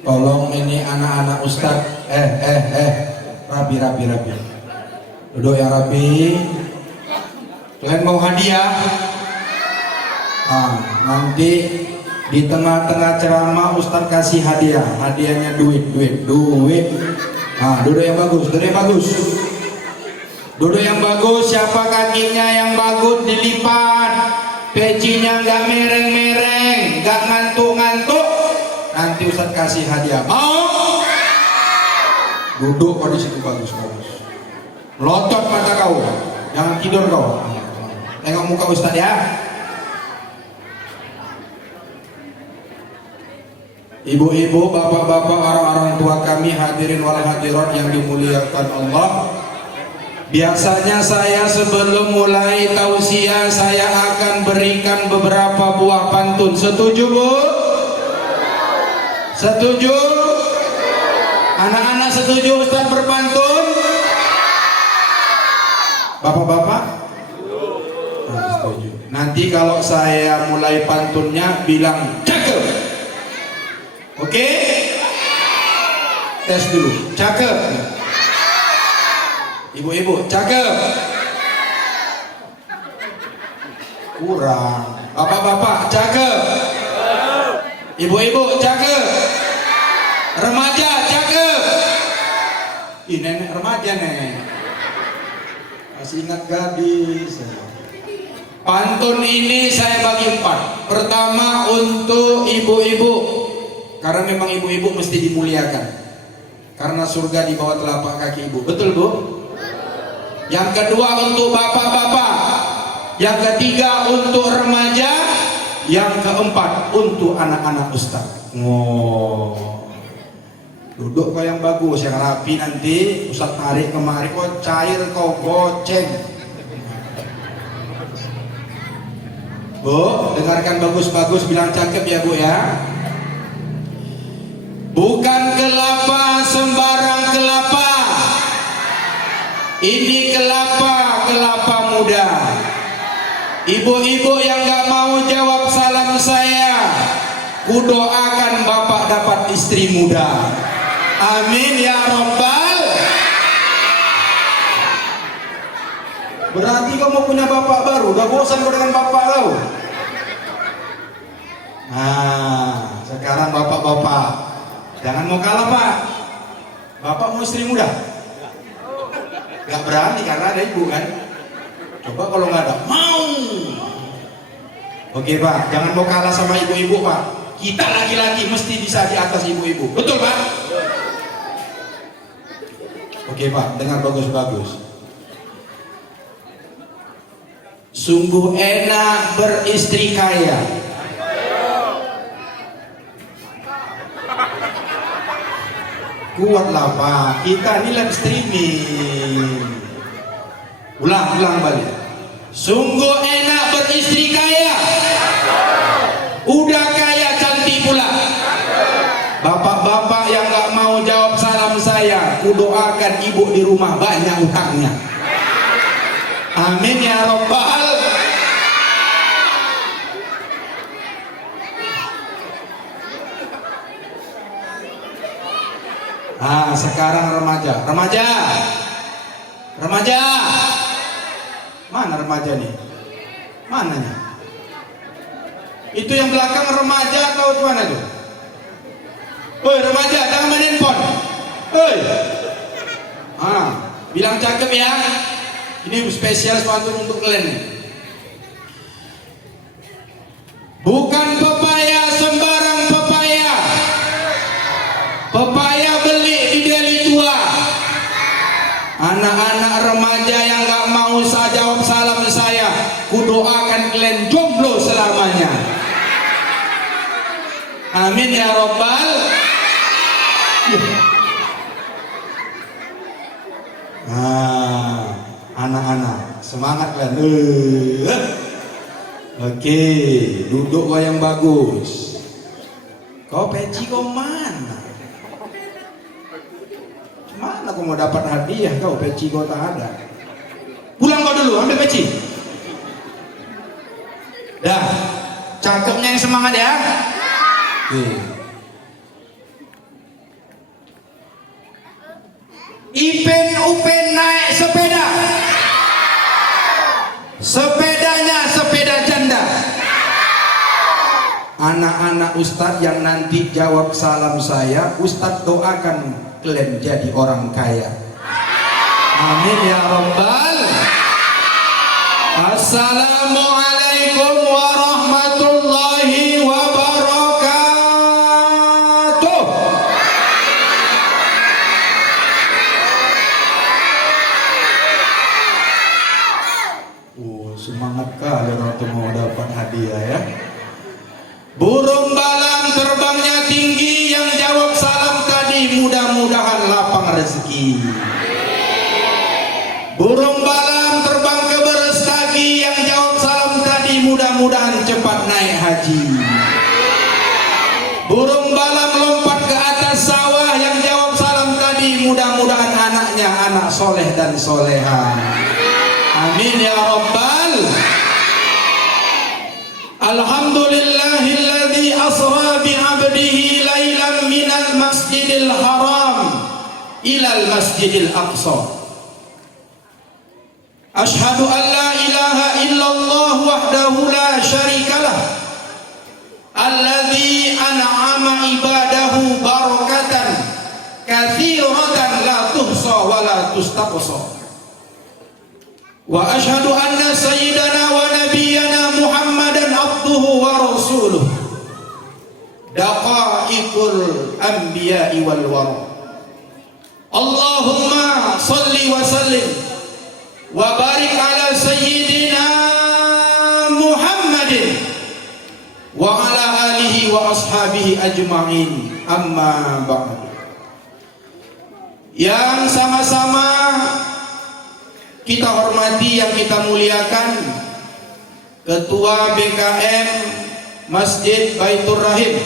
Tolong ini anak-anak Ustadz, rapi. Duduk yang rapi. Kalian mau hadiah? Nanti di tengah-tengah ceramah Ustadz kasih hadiah. Hadiahnya duit. Duduk yang bagus, Duduk yang bagus. Siapa kakinya yang bagus dilipat, pecinya nggak mereng-mereng, nggak ngantuk-ngantuk, nanti Ustadz kasih hadiah. Mau? Duduk kau di situ bagus. Melotot mata kau, jangan tidur kau. Tengok muka Ustadz ya. Ibu-ibu, bapak-bapak, orang-orang tua kami, hadirin wal hadirat yang dimuliakan Allah. Biasanya saya sebelum mulai tausiah saya akan berikan beberapa buah pantun. Setuju Bu? Setuju? Anak-anak setuju Ustaz berpantun? Bapak-bapak? Setuju. Nanti kalau saya mulai pantunnya bilang cakep. Oke? Tes dulu. Cakep. Ibu-ibu, cakep. Kurang. Bapak-bapak, cakep. Ibu-ibu, cakep. Remaja, cakep. Ih, nenek remaja nih. Masih ingat gadis. Pantun ini saya bagi 4. Pertama untuk ibu-ibu, karena memang ibu-ibu mesti dimuliakan, karena surga di bawah telapak kaki ibu. Betul Bu? Yang kedua untuk bapak-bapak, yang ketiga untuk remaja, yang keempat untuk anak-anak Ustaz. Duduk kau yang bagus, yang rapi, nanti Ustaz tarik kemari kau cair, kau goceng. Bu, dengarkan bagus-bagus, bilang cakep ya Bu ya. Bukan kelapa sembarang kelapa, ini kelapa muda. Ibu-ibu yang gak mau jawab salam saya, kudoakan bapak dapat istri muda. Amin ya Rabbal. Berarti kau mau punya bapak baru, gak bosan kau dengan bapak kau. Nah, sekarang bapak-bapak, jangan mau kalah Pak. Bapak mau istri muda? Gak berani karena ada ibu kan. Coba kalau nggak ada, mau. Oke Pak, jangan mau kalah sama ibu-ibu Pak. Kita laki-laki mesti bisa di atas ibu-ibu. Betul Pak? Oke Pak, dengar bagus-bagus. Sungguh enak beristri kaya. Kuatlah Pak, kita ini live streaming. Ulang balik. Sungguh enak beristri kaya. Udah kaya cantik pula. Bapak-bapak yang gak mau jawab salam saya, kudoakan ibu di rumah banyak utangnya. Amin ya Rabbal. Sekarang remaja. Mana remaja nih? Mananya? Itu yang belakang remaja atau mana tuh? Woi remaja, jangan main handphone. Woi. Bilang cakep ya. Ini spesial sepatu untuk kalian nih. Bukan pepaya sembarang pepaya. Pepaya beli di Deli Tua. Anak-anak remaja yang gak mau saya jawab salam saya, kudoakan kalian jomblo selamanya. Amin ya Rabbal. Anak-anak semangat kan. Oke, duduk kau yang bagus. Kau peci kau mana? Mana kau mau dapat hadiah, kau peci kau tak ada. Pulang kau dulu, ambil peci. Dah, cakepnya yang semangat ya. Oke. Upin naik sepeda? Sepedanya sepeda janda. Anak-anak Ustadz yang nanti jawab salam saya, Ustadz doakan kalian jadi orang kaya. Amin ya Rabbal. Assalamualaikum warahmatullahi wabarakatuh. Semangat kali orang tua mau dapat hadiah ya. Burung balang terbangnya tinggi, yang jawab salam tadi mudah-mudahan lapang rezeki. Burung balang terbang ke Berestagi, yang jawab salam tadi mudah-mudahan cepat naik haji. Burung balang lompat ke atas sawah, yang jawab salam tadi mudah-mudahan anaknya anak soleh dan soleha. Amin ya Rabbal. Alhamdulillahilladzi asra bi'abdihi lailan minal masjidil haram ilal masjidil aqsa. Ashhadu an la ilaha illallah wahdahu la syarikalah alladzi an'ama ibadahu barakatan katsiratan la tuhsa wa la tustaqsa. Wa ashhadu anna sayyidana wa nabiyyana Muhammadan abduhu wa rasuluh daqaiqul anbiya'i wal wara. Allahumma salli wa sallim wa barik ala sayyidina Muhammadin wa ala alihi wa ashabihi ajma'in, amma ba'du. Yang sama-sama kita hormati, yang kita muliakan, Ketua BKM Masjid Baitur Rahim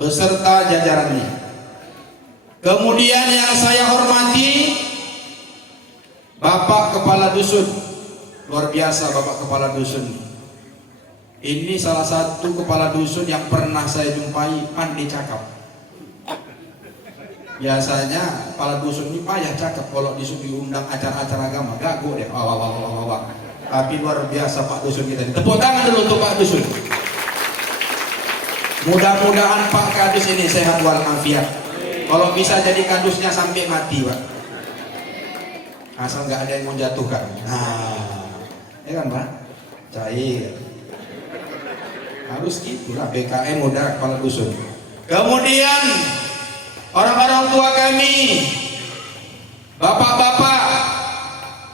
beserta jajarannya. Kemudian yang saya hormati Bapak Kepala Dusun, luar biasa Bapak Kepala Dusun. Ini salah satu kepala dusun yang pernah saya jumpai, pandai cakap. Biasanya kepala dusun ini payah cakap kalau diundang acara-acara agama, gagu deh. Tapi luar biasa Pak Dusun kita. Tepuk tangan dulu untuk Pak Dusun. Mudah-mudahan Pak Kadus ini sehat walafiat. Kalau bisa jadi kadusnya sampai mati, Pak. Asal nggak ada yang mau jatuhkan. Nah, ya kan Pak? Cair. Harus gitulah, BKM udah kepala dusun. Kemudian orang-orang tua kami, bapak-bapak,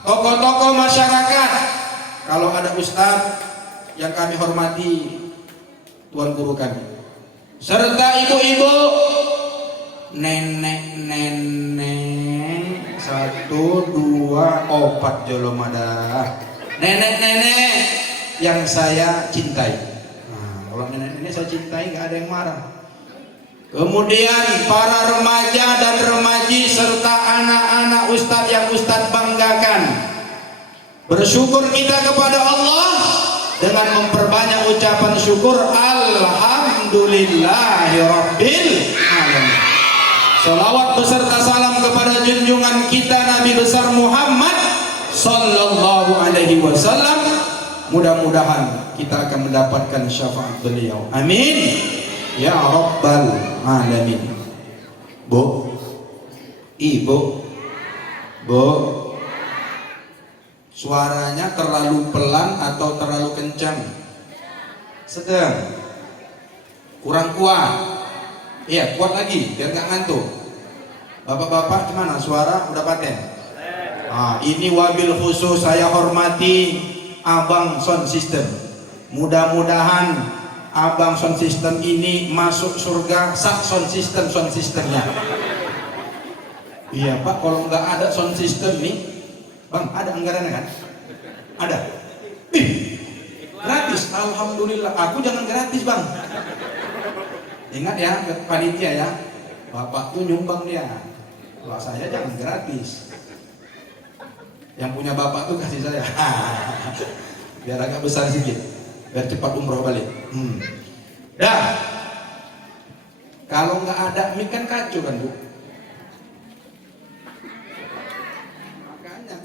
tokoh-tokoh masyarakat, kalau ada ustadz yang kami hormati, tuan guru kami, serta ibu-ibu, nenek-nenek, 1, 2, 4 jolomada, nenek-nenek yang saya cintai. Nah, kalau nenek-nenek saya cintai, nggak ada yang marah. Kemudian para remaja dan remaji serta anak-anak ustadz yang ustadz banggakan. Bersyukur kita kepada Allah dengan memperbanyak ucapan syukur alhamdulillahirabbil alamin. Salawat beserta salam kepada junjungan kita Nabi besar Muhammad sallallahu alaihi wasallam. Mudah-mudahan kita akan mendapatkan syafaat beliau. Amin ya Rabbal alamin. Bu, ibu, bu, suaranya terlalu pelan atau terlalu kencang? Sedang, kurang kuat. Iya, kuat lagi biar nggak ngantuk. Bapak-bapak gimana? Suara udah paten? Nah, ini wabil khusus saya hormati Abang Sound System. Mudah-mudahan Abang Sound System ini masuk surga sak sound systemnya. Iya Pak, kalau nggak ada sound system nih, Bang, ada anggarannya kan? Ada. Gratis, alhamdulillah. Aku jangan gratis Bang. Ingat ya, panitia ya. Bapak tuh nyumbang dia. Kalau saya jangan gratis. Yang punya bapak tuh kasih saya. Biar agak besar sedikit. Biar cepat umroh balik. Dah. Kalau nggak ada mik kan kacau kan Bu.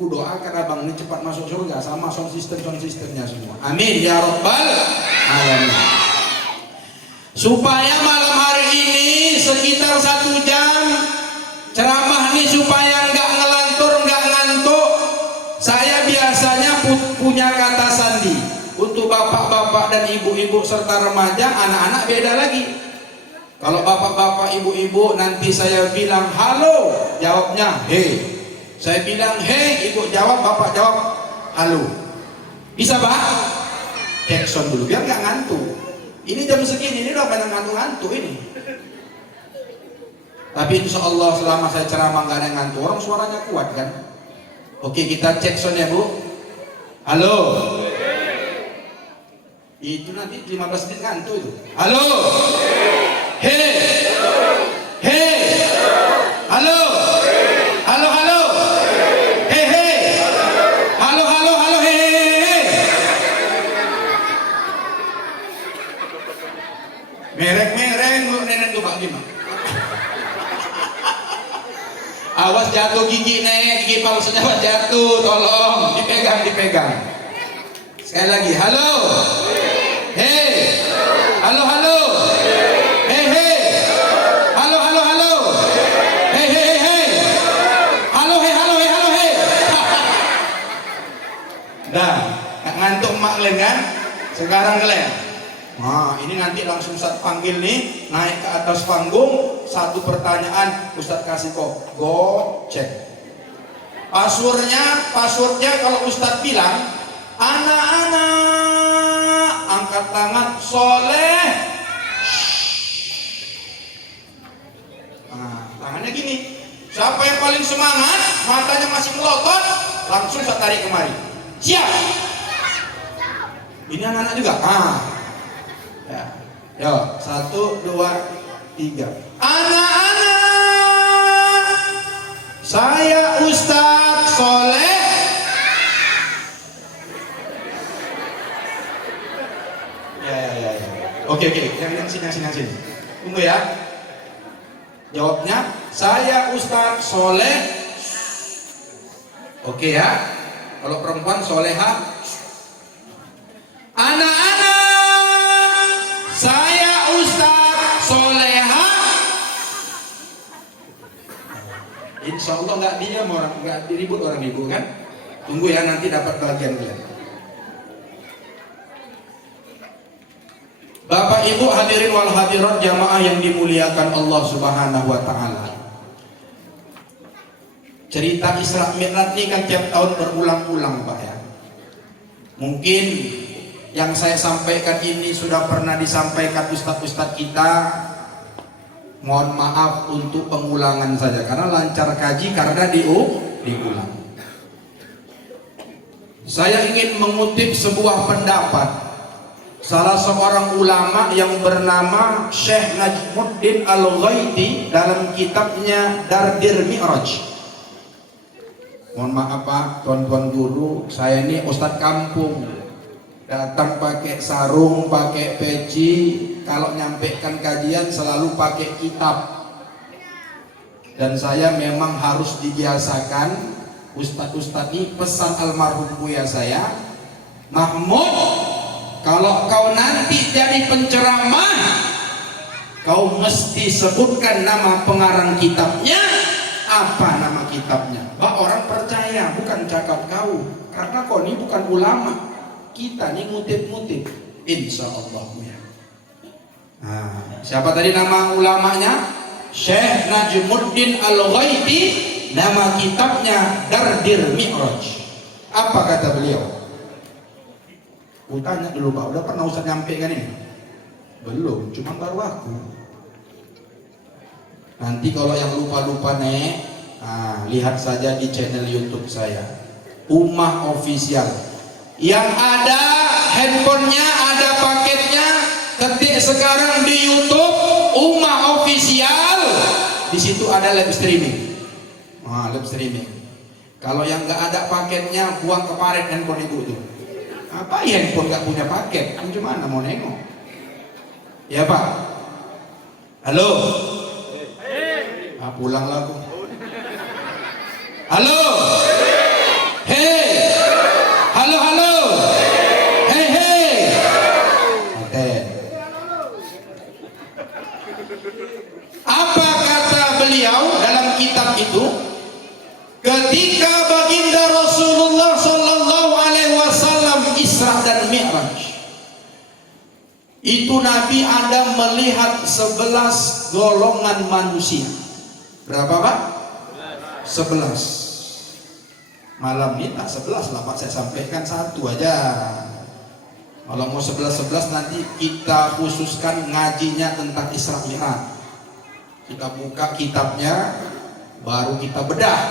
ku doakan abang ini cepat masuk surga sama sound systemnya semua. Amin ya rabbal alamin. Supaya malam hari ini sekitar 1 jam ceramah nih supaya nggak ngelantur, nggak ngantuk. Saya biasanya punya kata sandi untuk bapak-bapak dan ibu-ibu serta remaja, anak-anak beda lagi. Kalau bapak-bapak, ibu-ibu nanti saya bilang halo, jawabnya hei. Saya bilang hei, ibu jawab, bapak jawab halo. Bisa Pak? Jackson dulu biar nggak ngantuk. Ini jam segini ini udah banyak ngantuk-ngantuk ini. Tapi insya Allah selama saya ceramah nggak ada yang ngantuk, orang suaranya kuat kan? Oke, kita cek sound ya Bu. Halo. Itu nanti 15 menit ngantuk itu. Halo. Hei. Hei. Halo. Halo halo. Hei hei. Halo halo halo hei. Merek-merek lu nenek tuh Pak gimana? Awas jatuh gigi nek, gigi palsunya awas jatuh, tolong dipegang. Sekali lagi, halo, hei, halo, hei, halo, hei, halo, hei. Dah, ngantuk mak kalian kan? Sekarang kalian. Nah, ini nanti langsung Ustadz panggil nih, naik ke atas panggung, 1 pertanyaan Ustadz kasih kok, gocek. Passwordnya kalau Ustadz bilang, anak-anak angkat tangan soleh. Nah, tangannya gini. Siapa yang paling semangat, matanya masih melotot, langsung saya tarik kemari. Siap. Ini anak-anak juga. Ya. Yo, 1, 2, 3. Anak-anak, saya Ustadz Soleh. Ya. Oke. Yang sini. Tunggu ya. Jawabnya, saya Ustadz Soleh. Oke ya. Kalau perempuan Soleha. Anak-anak, saya Ustadz Soleha. Insya Allah nggak diam orang, nggak diribut orang ibu kan? Tunggu ya nanti dapat bagian kalian. Bapak Ibu hadirin wal hadirat jamaah yang dimuliakan Allah Subhanahu wa taala. Cerita Isra Mi'raj ini kan tiap tahun berulang-ulang Pak ya. Mungkin yang saya sampaikan ini sudah pernah disampaikan ustadz-ustadz kita. Mohon maaf untuk pengulangan saja karena lancar kaji karena diulang. Saya ingin mengutip sebuah pendapat salah seorang ulama yang bernama Syekh Najmuddin Al-Ghaiti dalam kitabnya Dardir Mi'raj. Mohon maaf Pak, tuan-tuan guru, saya ini ustadz kampung. Datang pakai sarung, pakai peci, kalau nyampaikan kajian selalu pakai kitab. Dan saya memang harus dibiasakan, ustadz-ustadz ini pesan almarhum buya saya, Mahmud, kalau kau nanti jadi penceramah, kau mesti sebutkan nama pengarang kitabnya. Apa nama kitabnya? Bah, orang percaya, bukan cakap kau. Karena kau ini bukan ulama. Kita nih ngutip-ngutip, insya Allah ya. Nah, siapa tadi nama ulamanya? Syekh Najmuddin Al-Ghaiti. Nama kitabnya Dardir Mi'raj. Apa kata beliau? Tanya dulu Pak, udah pernah Ustaz nyampaikan ini? Belum, cuma baru aku. Nanti kalau yang lupa-lupa lihat saja di channel YouTube saya, Ummah Official. Yang ada handphonenya, ada paketnya, ketik sekarang di YouTube Ummah Official. Di situ ada live streaming. Live streaming. Kalau yang nggak ada paketnya, buang ke paret handphone ibu tuh. Apa ya handphone nggak punya paket? Gimana mau nengok? Ya Pak. Halo. Pulang lagu. Halo. kitab itu, ketika baginda Rasulullah Sallallahu Alaihi Wasallam Isra dan Mi'raj, itu Nabi ada melihat 11 golongan manusia. Berapa Pak? 11. Malam ini tak 11 lah Pak, saya sampaikan satu aja. Kalau mau 11 nanti kita khususkan ngajinya tentang Isra Mi'raj. Kita buka kitabnya, baru kita bedah.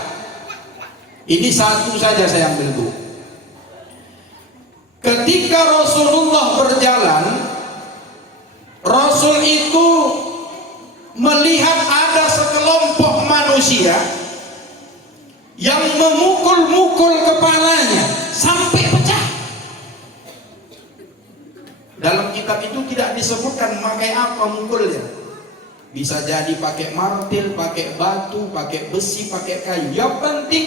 Ini satu saja saya ambil dulu. Ketika Rasulullah berjalan, Rasul itu melihat ada sekelompok manusia yang memukul-mukul kepalanya sampai pecah. Dalam kitab itu tidak disebutkan pakai apa mukulnya. Bisa jadi pakai martil, pakai batu, pakai besi, pakai kayu. Yang penting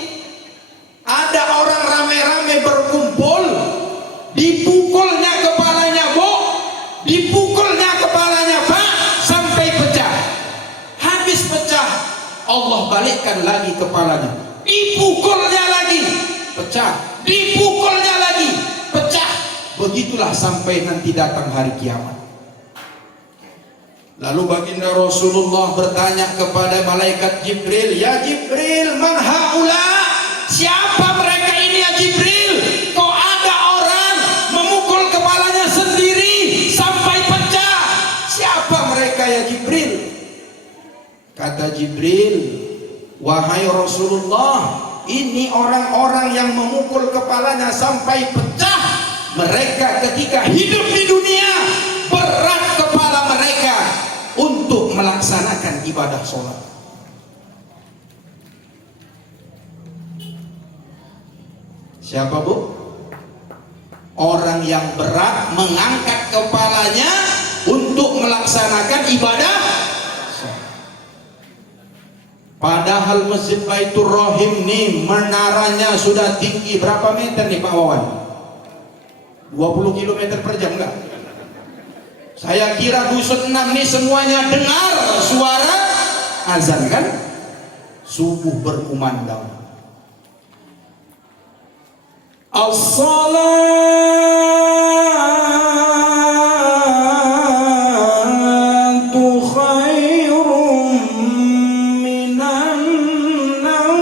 ada orang rame-rame berkumpul, dipukulnya kepalanya Bu, dipukulnya kepalanya Pak, sampai pecah. Habis pecah, Allah balikkan lagi kepalanya, dipukulnya lagi, pecah, dipukulnya lagi, pecah. Begitulah sampai nanti datang hari kiamat. Lalu baginda Rasulullah bertanya kepada malaikat Jibril, "Ya Jibril, man haula?" Siapa mereka ini ya Jibril? Kok ada orang memukul kepalanya sendiri sampai pecah? Siapa mereka ya Jibril? Kata Jibril, "Wahai Rasulullah, ini orang-orang yang memukul kepalanya sampai pecah. Mereka ketika hidup di dunia berat kepala mereka untuk melaksanakan ibadah sholat." Siapa Bu? Orang yang berat mengangkat kepalanya untuk melaksanakan ibadah sholat. Padahal Masjid Baitur Rahim nih menaranya sudah tinggi berapa meter nih Pak Wawan? 20 km per jam enggak? Saya kira dusun 6 nih semuanya dengar suara azan kan? Subuh berkumandang. As-salatu khairum minan naum.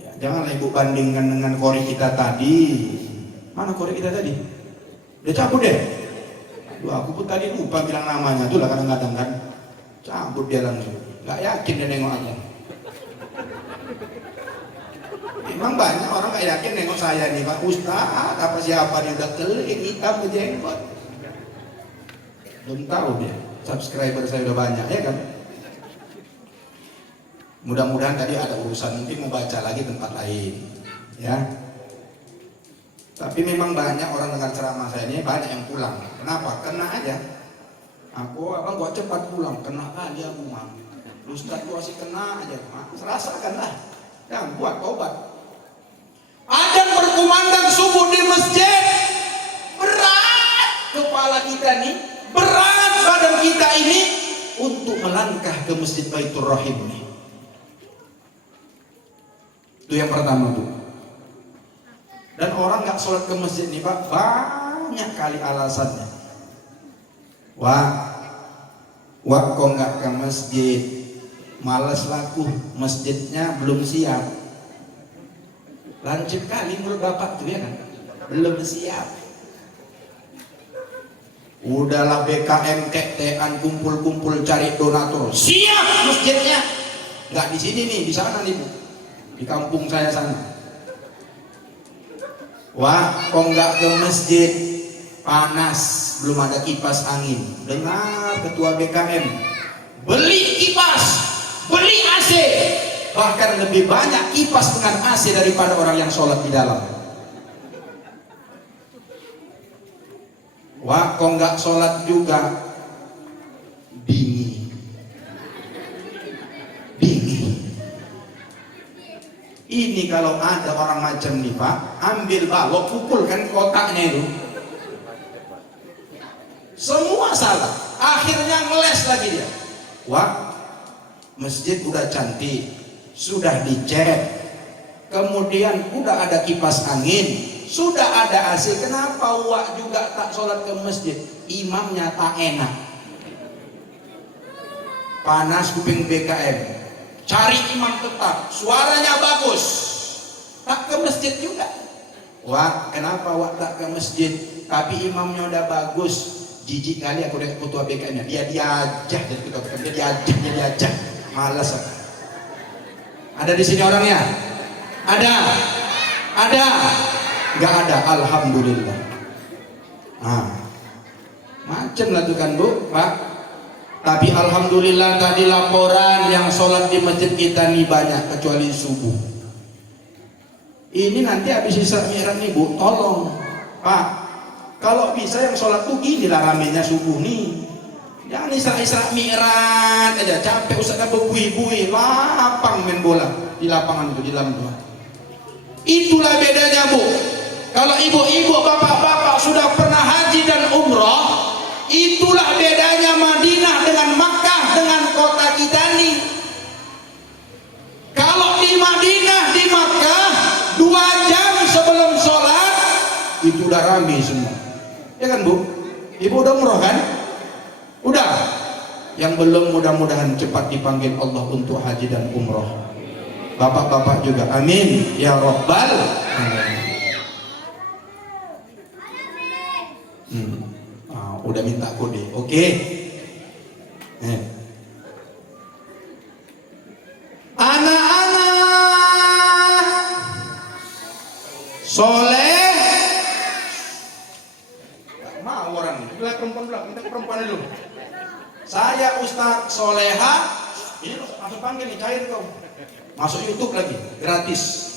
Ya, janganlah Ibu bandingkan dengan kori kita tadi. Mana kori kita tadi? Udah cabut deh. Aduh, aku pun tadi lupa bilang namanya tuh lah kadang-kadang kan. Cabut dia langsung. Gak yakin dia nengok aku. Memang banyak orang gak yakin nengok saya nih Pak Ustaz, apa siapa dia udah keling hitam berjenggot. Belum tahu dia, subscriber saya udah banyak ya kan. Mudah-mudahan tadi ada urusan, mungkin mau baca lagi tempat lain ya. Tapi memang banyak orang dengar ceramah saya ini, banyak yang pulang. Kenapa? Kena aja. Abang gua cepat pulang, kena kali aku mah. Ustaz gua masih kena aja, rasakan lah. Jangan buat tobat. Azan berkumandang subuh di masjid, berat kepala kita nih, berat badan kita ini untuk melangkah ke Masjid Baitur Rahim nih. Itu yang pertama tuh. Dan orang nggak sholat ke masjid nih Pak, banyak kali alasannya. Wah kok nggak ke masjid? Males laku, masjidnya belum siap. Lanjut kali menurut Bapak tuh ya kan, belum siap. Udahlah BKM KT-an kumpul-kumpul cari donatur, siap masjidnya. Nggak di sini nih, di sana nih Bu, di kampung saya sana. Wah kok nggak ke masjid? Panas, belum ada kipas angin. Dengar ketua BKM, beli kipas, beli AC. Bahkan lebih banyak kipas dengan AC daripada orang yang sholat di dalam. Wah, kok nggak sholat juga? Dingin. Dingin. Ini kalau ada orang macam nih Pak, ambil balok, pukul kan kotaknya itu. Semua salah. Akhirnya ngeles lagi dia. Wah, masjid udah cantik, sudah dicat, kemudian udah ada kipas angin, sudah ada AC, kenapa wak juga tak sholat ke masjid? Imamnya tak enak, panas kuping BKM, cari imam tetap, suaranya bagus, tak ke masjid juga. Wak, kenapa wak tak ke masjid? Tapi imamnya udah bagus. Jijik kali aku lihat ketua BKM-nya, dia diajak jadi ketua BKM, dia diajak, malas aku. Ada di sini orangnya? Ada? Nggak ada, alhamdulillah. Macam lah tuh kan Bu, Pak. Tapi alhamdulillah tadi laporan yang sholat di masjid kita nih banyak, kecuali subuh. Ini nanti habis Isra Mi'raj nih Bu, tolong Pak, kalau bisa yang sholat tuh ginilah ramenya subuh nih. Jangan Isra Mi'raj aja, capek usahanya bebui-bui, lapang main bola di lapangan itu, di dalam doa. Itulah bedanya Bu. Kalau ibu-ibu, bapak-bapak sudah pernah haji dan umroh, itulah bedanya Madinah dengan Makkah, dengan kota kita nih. Kalau di Madinah, di Makkah 2 jam sebelum sholat itu udah rame semua, ya kan Bu? Ibu udah umroh kan? Udah. Yang belum mudah-mudahan cepat dipanggil Allah untuk haji dan umroh. Bapak-bapak juga, amin ya Rabbal alamin. Udah minta kode, oke? Anak-anak soleh, gak mau orang ini. Bilang perempuan, minta perempuan dulu. Saya Ustadz Soleha, ini langsung panggil nih, cair kau. Masuk YouTube lagi, gratis.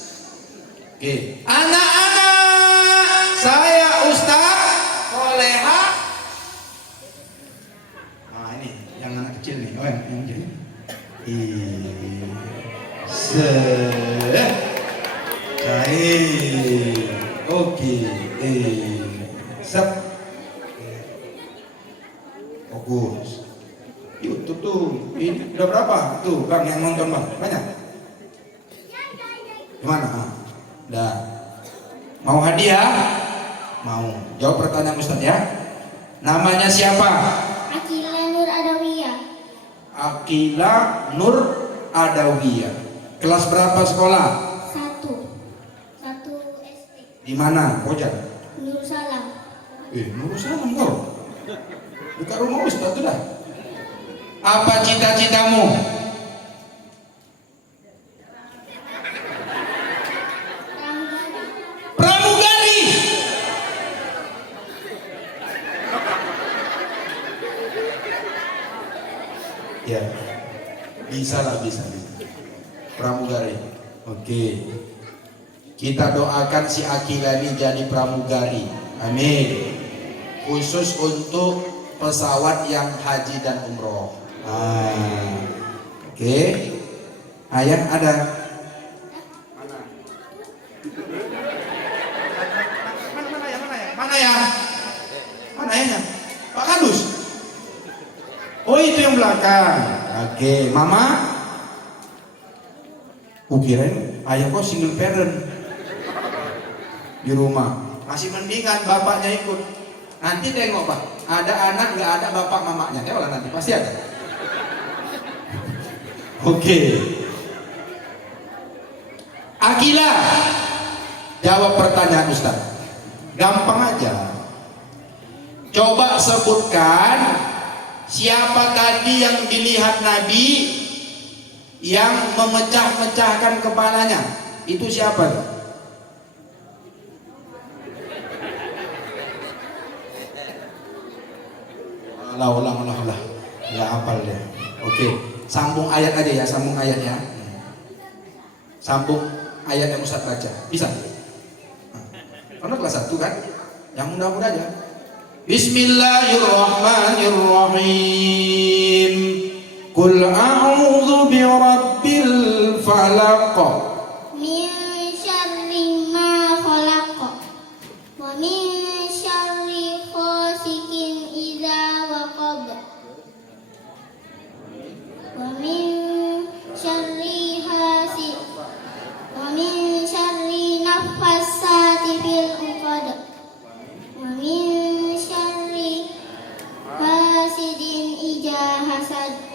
Oke. Anak-anak, saya Ustadz Soleha. Nah ini, yang anak kecil nih, oh yang kecil. Cair. Oke. Sep. Fokus. YouTube tuh, ini udah berapa? Tuh, Bang yang nonton Bang, banyak? Gimana? Udah. Mau hadiah? Mau. Jawab pertanyaan Ustaz ya. Namanya siapa? Akila Nur Adawiyah. Akila Nur Adawiyah. Kelas berapa sekolah? 1 SD. Di mana? Pojok. Nur Salam. Nur Salam kau. Dekat rumah Ustaz tuh dah. Apa cita-citamu? Pramugari. Ya, bisa lah, bisa. Pramugari. Oke. Kita doakan si Akila ini jadi pramugari. Amin. Khusus untuk pesawat yang haji dan umroh. Oke. Ayah ada? Mana ya? Mana ayahnya? Pak Kadus? Oh itu yang belakang. Oke, Mama? Kirain ayah kok single parent di rumah. Masih mendingan bapaknya ikut. Nanti tengok Pak, ada anak nggak ada bapak mamanya, ya nanti pasti ada. Oke. Akila, jawab pertanyaan Ustaz. Gampang aja. Coba sebutkan siapa tadi yang dilihat Nabi yang memecah-mecahkan kepalanya. Itu siapa? Ulang, nggak hafal deh. Oke, sambung ayat aja ya, sambung ayat ya. Sambung ayat yang Ustaz baca, bisa? Karena kelas 1 kan, yang mudah-mudah aja. Bismillahirrahmanirrahim. Qul a'udzu birabbil falaq. Min syarri ma khalaq. Wa min syarri ghasikin idza waqab.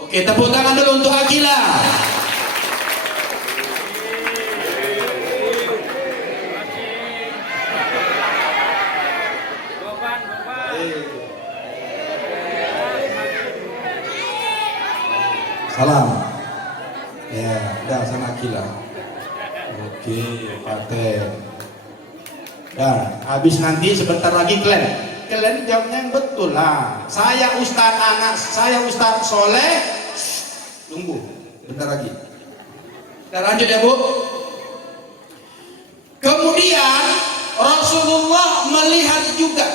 Oke, tepuk tangan dulu untuk Akila. Salam. Ya, udah sama Akila. Oke, Paten. Dan habis nanti sebentar lagi kalian jawabnya yang betul lah. Saya Ustadz anak, saya Ustadz Soleh. Tunggu, bentar lagi. Kita lanjut ya Bu. Kemudian Rasulullah melihat juga,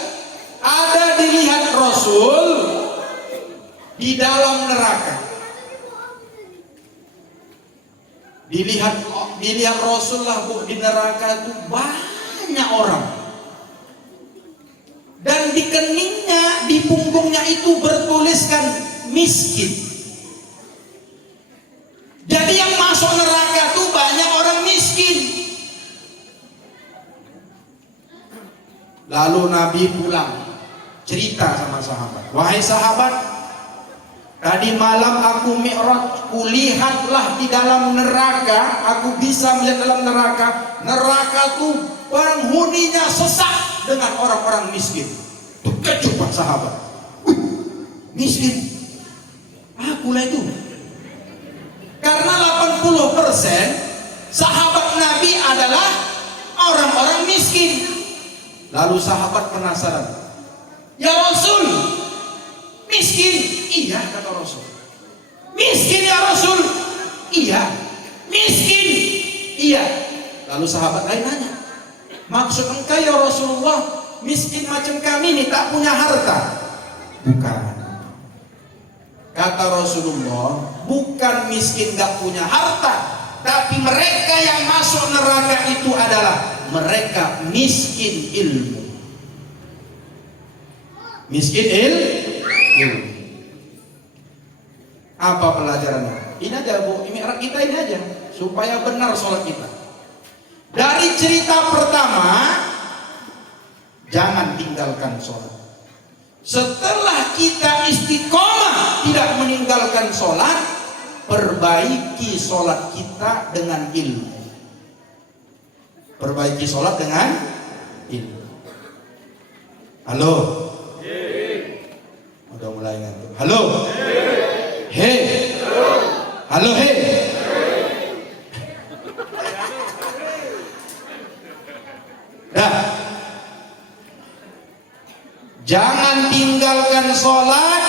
ada dilihat Rasul di dalam neraka. Dilihat Rasulullah Bu di neraka itu banyak orang. Dan di keningnya, di punggungnya itu bertuliskan miskin. Jadi yang masuk neraka itu banyak orang miskin. Lalu Nabi pulang cerita sama sahabat, wahai sahabat, tadi malam aku mi'raj, kulihatlah di dalam neraka, aku bisa melihat dalam neraka. Neraka itu penghuninya sesak dengan orang-orang miskin. Terkejut Pak sahabat. Miskin? Akulah itu. Karena 80% sahabat Nabi adalah orang-orang miskin. Lalu sahabat penasaran. Ya Rasul, miskin? Iya kata Rasul. Miskin ya Rasul? Iya. Miskin? Iya. Lalu sahabat lain nanya, maksud engkau ya Rasulullah miskin macam kami ini tak punya harta? Bukan. Kata Rasulullah, bukan miskin gak punya harta, tapi mereka yang masuk neraka itu adalah mereka miskin ilmu. Miskin ilmu. Apa pelajarannya? Ini aja Bu, ini kita ini aja supaya benar sholat kita. Dari cerita pertama, jangan tinggalkan sholat. Setelah kita istiqomah tidak meninggalkan sholat, perbaiki sholat kita dengan ilmu. Perbaiki sholat dengan ilmu. Halo? Udah mulai ngantuk. Halo? Hei? Halo hei? Dah. Jangan tinggalkan sholat,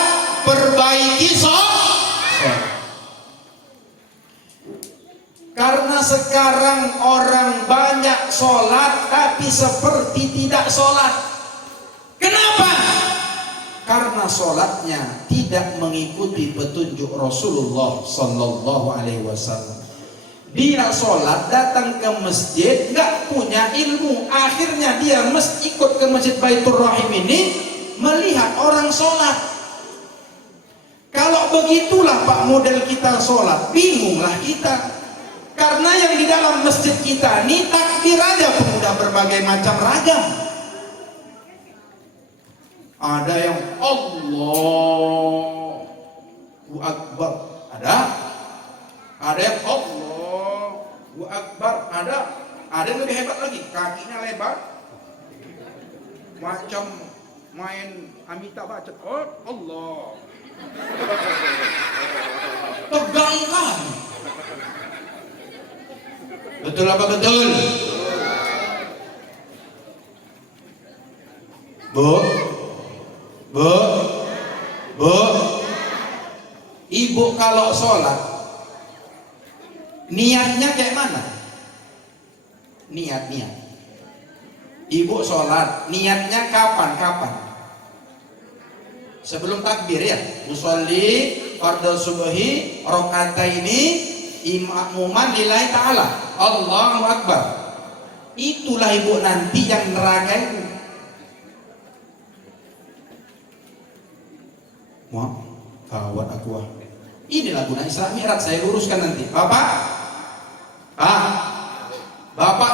perbaiki sholat. Karena sekarang orang banyak sholat tapi seperti tidak sholat. Kenapa? Karena sholatnya tidak mengikuti petunjuk Rasulullah Sallallahu Alaihi Wasallam. Dia sholat datang ke masjid nggak punya ilmu, akhirnya dia ikut ke masjid Baitur Rahim ini melihat orang sholat. Kalau begitulah Pak model kita sholat, bingunglah kita. Karena yang di dalam masjid kita ini takbir aja pun udah berbagai macam ragam. Ada yang Allahu Akbar, ada yang Allahu Akbar, ada yang lebih hebat lagi, kakinya lebar, macam main Amitabh Bachchan. Oh Allah, tegangkan. Betul apa betul? Bu, ibu kalau sholat niatnya kayak mana? Niat. Ibu sholat niatnya kapan? Sebelum takbir ya. Usolli fardhu subhi rakaataini imamuman lillahi ta'ala. Allahu Akbar. Itulah ibu nanti yang neraka itu. Wah, kawan aku wah. Inilah guna Isra Mi'raj, saya luruskan nanti. Bapak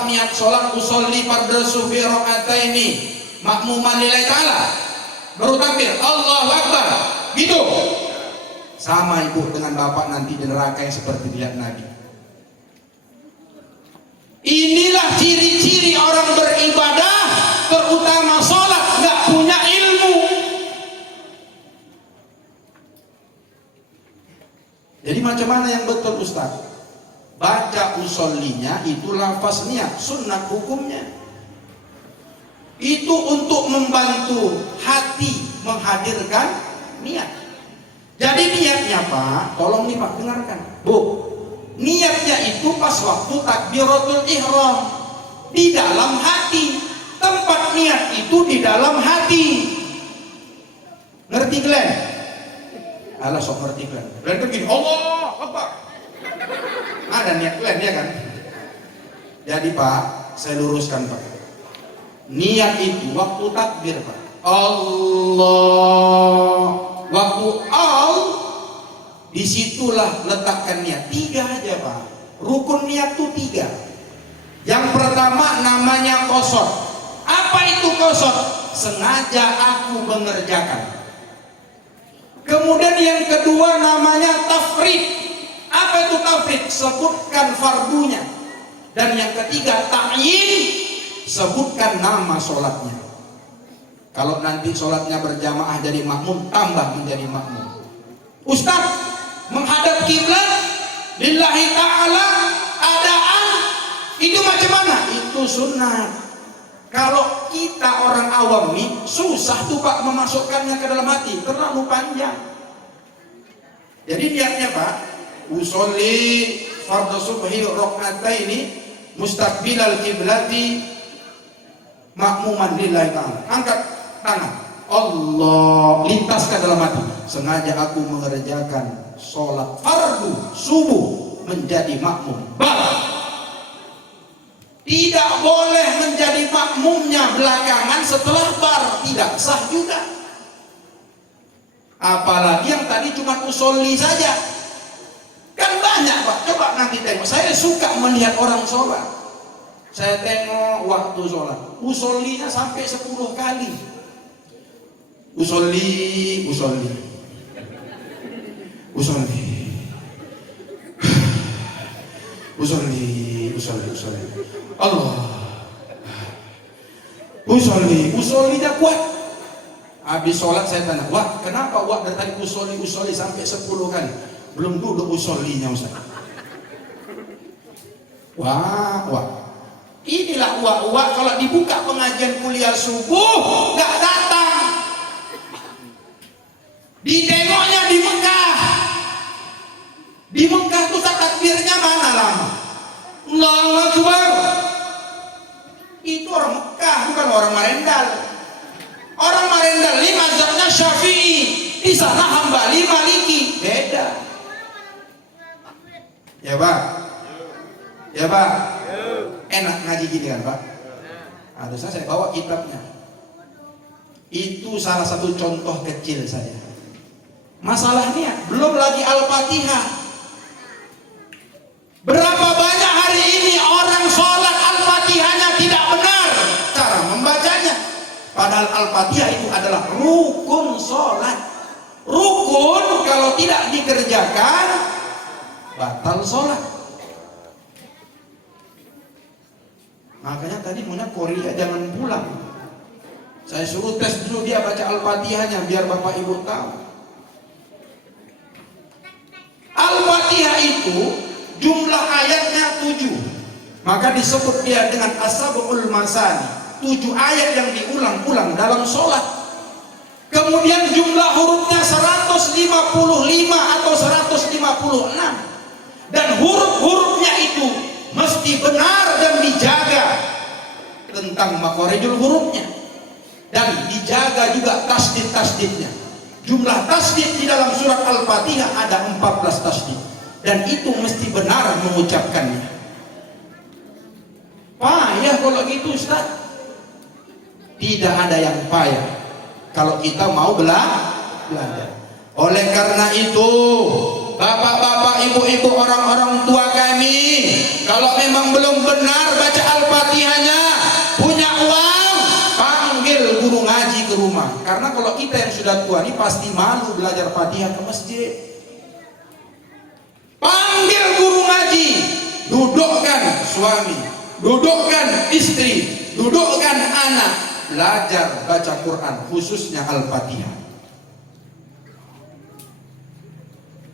niat sholat usolli fardhu subhi rakaataini makmuman lillahi ta'ala. Baru takbir Allahu Akbar. Gitu. Sama ibu dengan bapak nanti di neraka yang seperti dilihat Nabi. Inilah ciri-ciri orang beribadah, terutama sholat, nggak punya ilmu. Jadi macam mana yang betul Ustaz? Baca usollinya itu lafaz niat, sunnah hukumnya. Itu untuk membantu hati menghadirkan niat. Jadi niatnya Pak, tolong nih Pak dengarkan. Bu, niatnya itu pas waktu takbiratul ihram di dalam hati. Tempat niat itu di dalam hati. Ngerti Glenn? Alah sok ngerti Glenn. Glenn begini, Allah Akbar. Ada niat Glenn ya kan? Jadi Pak, saya luruskan Pak. Niat itu waktu takbir Pak. Allah. Waktu disitulah letakkan niat. 3 aja Pak. Rukun niat itu 3. Yang pertama namanya qasad. Apa itu qasad? Sengaja aku mengerjakan. Kemudian yang kedua namanya tafrid. Apa itu tafrid? Sebutkan fardunya. Dan yang ketiga ta'yin, sebutkan nama sholatnya. Kalau nanti sholatnya berjamaah jadi makmum, tambah menjadi makmum. Ustaz, menghadap kiblat lillahi ta'ala adaan, itu macam mana? Itu sunnah. Kalau kita orang awam nih susah tuh Pak memasukkannya ke dalam hati, terlalu panjang. Jadi niatnya Pak, usolli fardhu subhi rakaataini mustaqbilal kiblati makmuman lillahi ta'ala. Angkat tangan, Allah, lintaskan dalam hati. Sengaja aku mengerjakan sholat fardu subuh menjadi makmum. Tidak boleh menjadi makmumnya belakangan setelah bar, tidak sah juga. Apalagi yang tadi cuma usolli saja. Kan banyak Pak, coba nanti tengok. Saya suka melihat orang sholat. Saya tengok waktu sholat, usollinya sampai 10 kali. Usolli Allah. Usollinya kuat. Habis sholat saya tanya, wah kenapa wah dari tadi usolli sampai 10 kali? Belum duduk usollinya Ustaz. Wah. Inilah uak-uak kalau dibuka pengajian kuliah subuh nggak datang. Ditengoknya di Mekah. Di Mekah tuh takbirnya mana lama? Allahu Akbar. Itu orang Mekah, bukan orang Marendal. Orang Marendal ini mazhabnya Syafi'i, di sana Hambali, Maliki, beda. Ya Pak. Enak ngaji gini kan Pak? Harusnya saya bawa kitabnya. Itu salah satu contoh kecil saya. Masalahnya belum lagi Al-Fatihah. Berapa banyak hari ini orang sholat Al-Fatihahnya tidak benar cara membacanya. Padahal Al-Fatihah itu adalah rukun sholat. Rukun kalau tidak dikerjakan batal sholat. Makanya tadi maunya Korea jangan pulang. Saya suruh tes dulu dia baca Al-Fatihahnya biar Bapak Ibu tahu. Al-Fatihah itu jumlah ayatnya 7. Maka disebut dia dengan as-sab'ul masani. 7 ayat yang diulang-ulang dalam sholat. Kemudian jumlah hurufnya 155 atau 156. Dan huruf-hurufnya itu mesti benar dan dijaga tentang makhorijul hurufnya. Dan dijaga juga tasdid-tasdidnya. Jumlah tasdid di dalam surat Al-Fatihah ada 14 tasdid. Dan itu mesti benar mengucapkannya. Payah kalau gitu Ustaz. Tidak ada yang payah kalau kita mau belajar. Oleh karena itu, bapak-bapak, ibu-ibu, orang-orang tua kami, kalau memang belum benar baca Al-Fatihahnya, punya uang, panggil guru ngaji ke rumah. Karena kalau kita yang sudah tua ini pasti malu belajar Fatihah ke masjid. Panggil guru ngaji, dudukkan suami, dudukkan istri, dudukkan anak, belajar baca Quran, khususnya Al-Fatihah.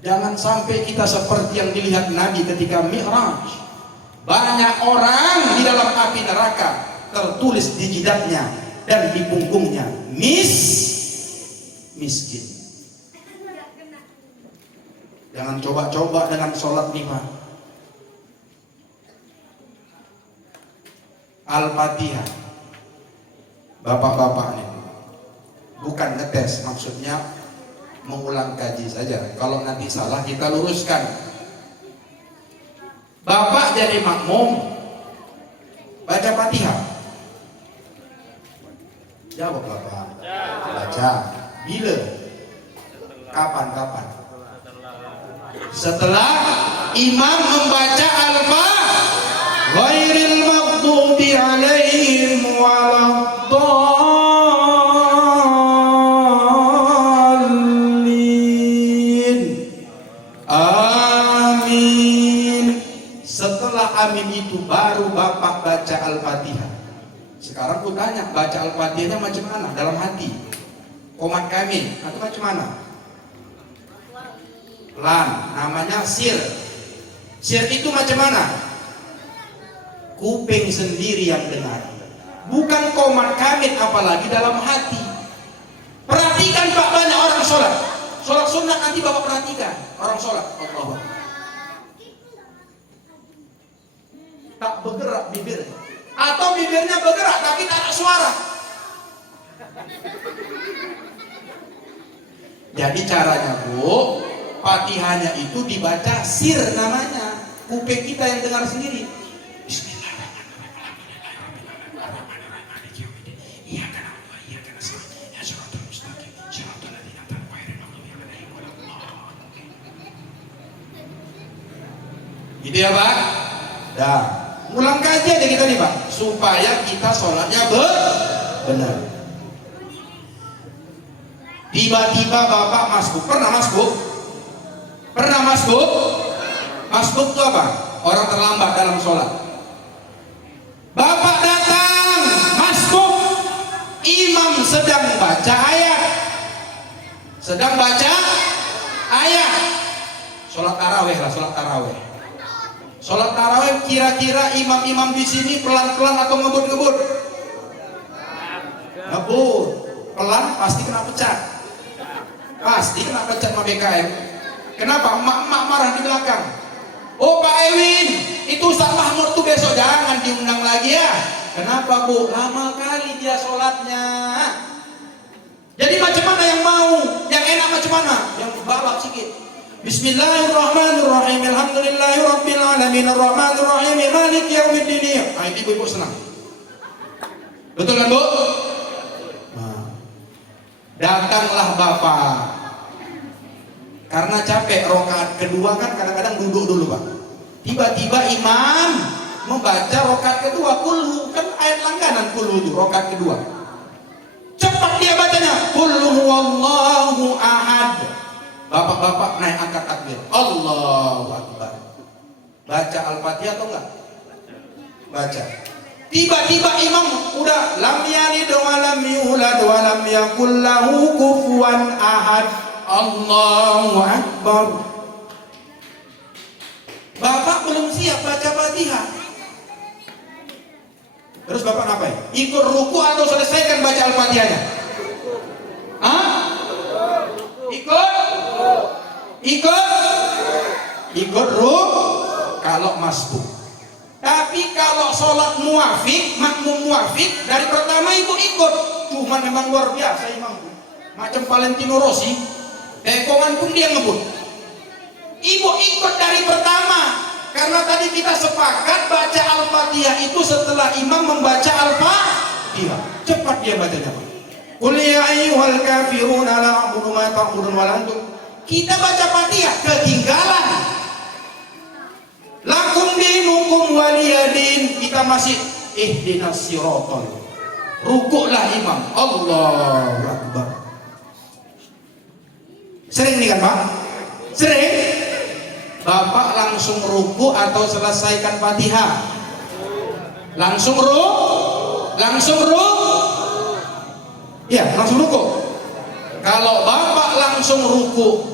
Jangan sampai kita seperti yang dilihat Nabi ketika Mi'raj. Banyak orang di dalam api neraka, tertulis di jidatnya dan di punggungnya miskin. Jangan coba-coba dengan sholat 5. Al-Fatihah, bapak-bapak nih, bukan ngetes, maksudnya mengulang kaji saja. Kalau nanti salah kita luruskan. Bapak jadi makmum, baca Fatihah. Jawab bapak. Baca. Bila? Kapan? Setelah imam membaca Al-Fatihah, ghairil maghdubi alaihim waladdallin. Amin. Setelah amin itu baru bapak baca Al-Fatihah. Sekarang aku tanya, baca Al-Fatihahnya macam mana? Dalam hati, komat kami atau macam mana? Pelan, namanya sir. Sir itu macam mana? Kuping sendiri yang dengar, bukan komat kamit, apalagi dalam hati. Perhatikan Pak, banyak orang sholat sunat, nanti bapak perhatikan orang sholat, Allah tak bergerak bibirnya, atau bibirnya bergerak tapi tak ada suara. Jadi caranya Bu, Fatihahnya itu dibaca sir namanya, kuping kita yang dengar sendiri. Gitu ya Pak? Dah, ulang kaji aja kita nih Pak, supaya kita sholatnya benar. Tiba-tiba bapak masbuk, pernah masbuk? Masbuk itu apa? Orang terlambat dalam sholat. Bapak datang, masbuk, imam sedang baca ayat. Sholat tarawih lah, sholat tarawih kira-kira imam-imam di sini pelan-pelan atau ngebut? Ngebut. Pelan pasti kena pecat. Sama BKM. Kenapa? Emak-emak marah di belakang. Oh Pak Ewin, itu Ustaz Mahmud tuh besok jangan diundang lagi ya. Kenapa Bu? Lama kali dia sholatnya. Jadi macam mana yang mau? Yang enak macam mana? Yang balap sedikit. Bismillahirrahmanirrahim. Alhamdulillahirabbil alamin arrahmanirrahim maliki yaumiddin. Nah, ini ibu senang. Betul kan Bu? Nah. Datanglah Bapak. Karena capek, rakaat kedua kan kadang-kadang duduk dulu Pak. Tiba-tiba imam membaca rakaat kedua kulhu, kan ayat langganan kulhu itu rakaat kedua. Cepat dia bacanya, qul huwallahu ahad. Bapak-bapak naik angkat takbir, Allahu akbar. Baca Al-Fatihah atau enggak? Baca. Tiba-tiba imam udah lam yalid wa lam yulad wa lam yakul lahu kufuwan ahad. Allahu akbar. Bapak belum siap baca Fatihah. Terus bapak ngapain? Ikut ruku atau selesaikan baca Al-Fatihahnya? Ikut ruku kalau masbuk. Tapi kalau sholat muafik, makmum muafik, dari pertama ikut. Cuman memang luar biasa imamku, macam Valentino Rossi. Dekongan pun dia ngebut. Ibu ikut dari pertama, karena tadi kita sepakat baca Al-Fatihah itu setelah imam membaca Al-Fatihah. Cepat dia bacanya Pak. Qul ya ayyuhal kafirun la a'budu ma ta'budun wa antum. Kita baca Fatihah ketinggalan. Lakum dinukum waliyadin. Kita masih ihdinas siratal. Rukuklah imam, Allahu akbar. Sering nih kan Pak? Sering? Bapak langsung ruku atau selesaikan Fatihah? Langsung ya, langsung ruku. Kalau Bapak langsung ruku,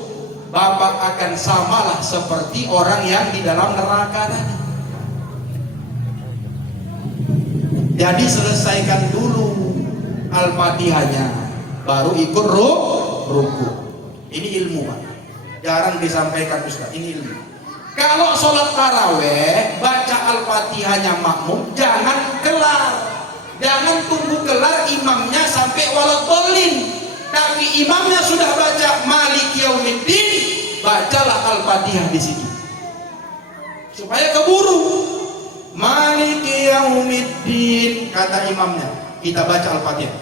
Bapak akan samalah seperti orang yang di dalam neraka tadi. Jadi selesaikan dulu Al-Fatihahnya, baru ikut ruku. Ini ilmu, Pak. Jarang disampaikan Ustaz, ini ilmu. Kalau sholat taraweh, baca Al-Fatihahnya makmum, jangan kelar. Jangan tunggu kelar imamnya sampai waladhdallin. Tapi imamnya sudah baca Maliki Yaumiddin, bacalah Al-Fatihah di situ. Supaya keburu. Maliki Yaumiddin, kata imamnya. Kita baca Al-Fatihah.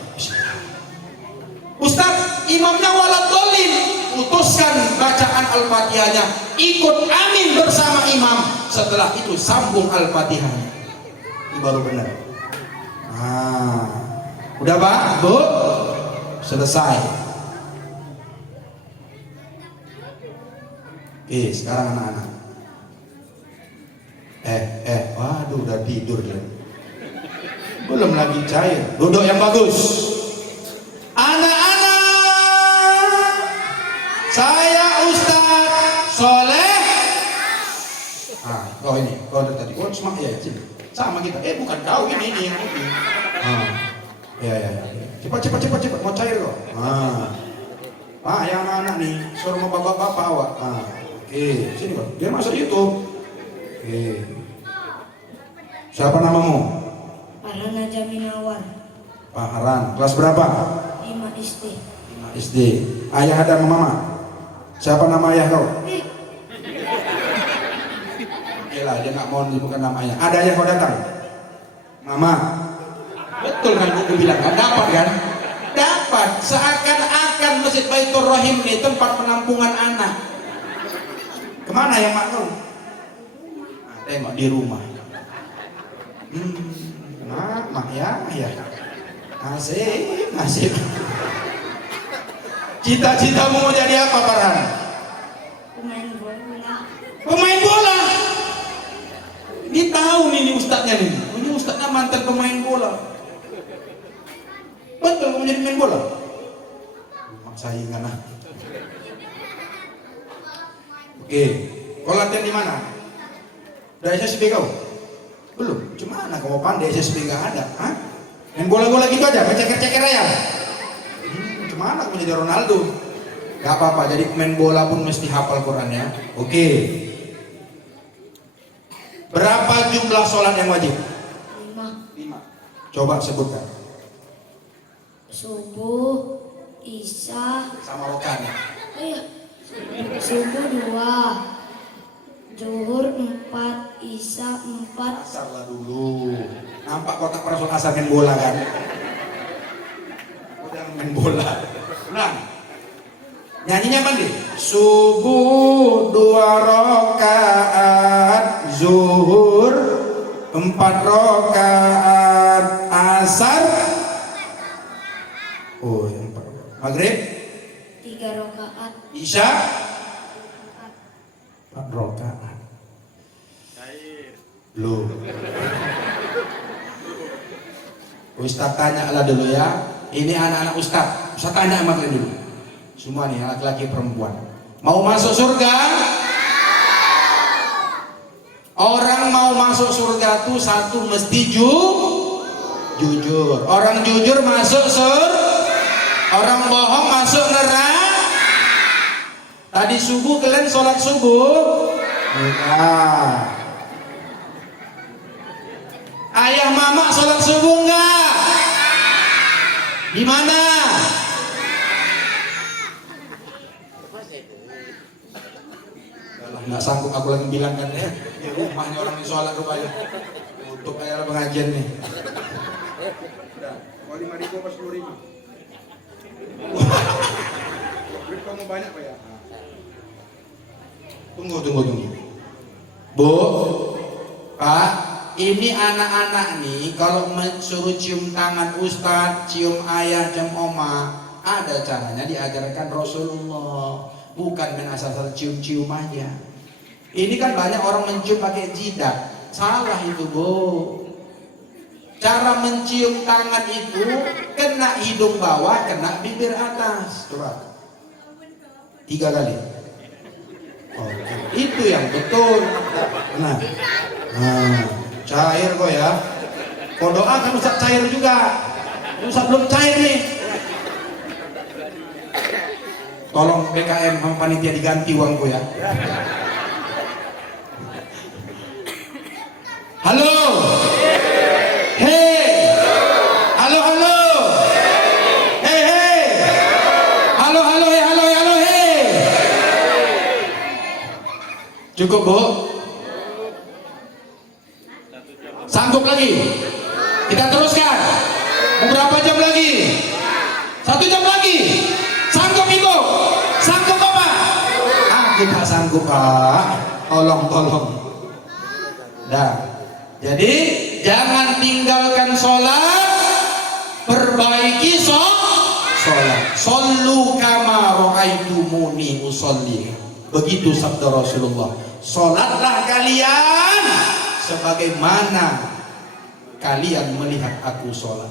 Ustaz, imamnya waladhdallin, putuskan bacaan Al-Fatihahnya, ikut amin bersama imam. Setelah itu sambung Al-Fatihahnya. Ini baru benar. Udah Pak, Bu? Selesai. Sekarang anak-anak. Waduh, udah tidur dia. Belum lagi cair. Duduk yang bagus. Anak-anak, saya Ustaz Soleh. Kau ini, kau dari tadi. Kau cuma ya, sini. Sama kita. Bukan kau ini yang ini. Ya. Cepat, mau cair kok. Pak, yang anak-anak nih, suruh mau bapak-bapak awak. Oke, sini kok. Biar masuk YouTube. Oke. Siapa namamu? Farhana Jaminawar. Pak Haran. Kelas berapa? 5 SD. 5 SD. Ayah ada mama? Siapa nama ayah kau? Okelah, dia nggak mau bukan namanya. Ada ayah kau datang? Mama. Betul kan aku bilang kan? Dapat kan? Dapat. Seakan-akan Masjid Baitur Rahim ini tempat penampungan anak. Kemana ya mak kau? Tengok di rumah. Mak ya. Nasib. Cita-citamu mau jadi apa, Farhan? Pemain bola. Ini tahu nih ustadznya nih. Ini ustadznya mantan pemain bola. Betul kamu jadi pemain bola? Mak saingan ah. Oke, kau latihan di mana? Udah SSB kau? Belum. Cuma anak kamu pandai SSB nggak ada, hah? Main bola-bola gitu aja, main ceker-ceker aja. Cuma kamu jadi Ronaldo? Gak apa-apa. Jadi main bola pun mesti hafal Quran ya. Oke. Berapa jumlah sholat yang wajib? 5. Coba sebutkan. Subuh, Isya, Sama rokan ya. iya. Subuh 2, Zuhur 4, Isya 4. Asar lah dulu. Nampak kotak para sholat asar main bola kan? Udah main bola. Ulang. Nyanyinya apa nih? Subuh 2 rakaat, Zuhur 4 rakaat, Asar Maghrib 3 rakaat, Isya 4 rakaat. Belum. Ustaz tanya lah dulu ya. Ini anak-anak Ustaz. Ustaz tanya sama kalian dulu. Semua nih laki-laki perempuan. Mau masuk surga? Orang mau masuk surga tuh satu mesti jujur. Orang jujur masuk surga. Orang bohong masuk neraka. Tadi subuh kalian sholat subuh? Enggak. Ayah mama sholat subuh enggak? Di mana? Nggak sanggup aku lagi bilang kan ya. Di rumahnya orang di sholat rupanya. Untuk kayak pengajian nih. Udah. Mau 5.000 apa 10.000? Duit kamu banyak Pak ya? Tunggu. Bu, Pak, ini anak-anak nih kalau suruh cium tangan Ustadz, cium ayah, cium oma, ada caranya diajarkan Rasulullah. Bukan main asal-asal cium-cium aja. Ini kan banyak orang mencium pakai jidat. Salah itu, Bu. Cara mencium tangan itu kena hidung bawah, kena bibir atas. Coba 3 kali. Oh, itu yang betul. Nah, cair kok ya. Kau doa kan Ustaz cair juga. Ustaz belum cair nih. Tolong PKM sama panitia diganti uangku ya. Halo. Hei. Halo, halo. Hei, hei. Halo, halo, hei, halo, halo, hei. Cukup, Bu? Sanggup lagi? Kita teruskan. Beberapa jam lagi? 1 jam lagi? Sanggup Ibu? Sanggup Bapak? Aku tak sanggup, Pak. Tolong. Dah. Jadi jangan tinggalkan sholat, perbaiki sholat. Sallu kama ra'aitumuni usolli. Begitu sabda Rasulullah. Sholatlah kalian sebagaimana kalian melihat aku sholat.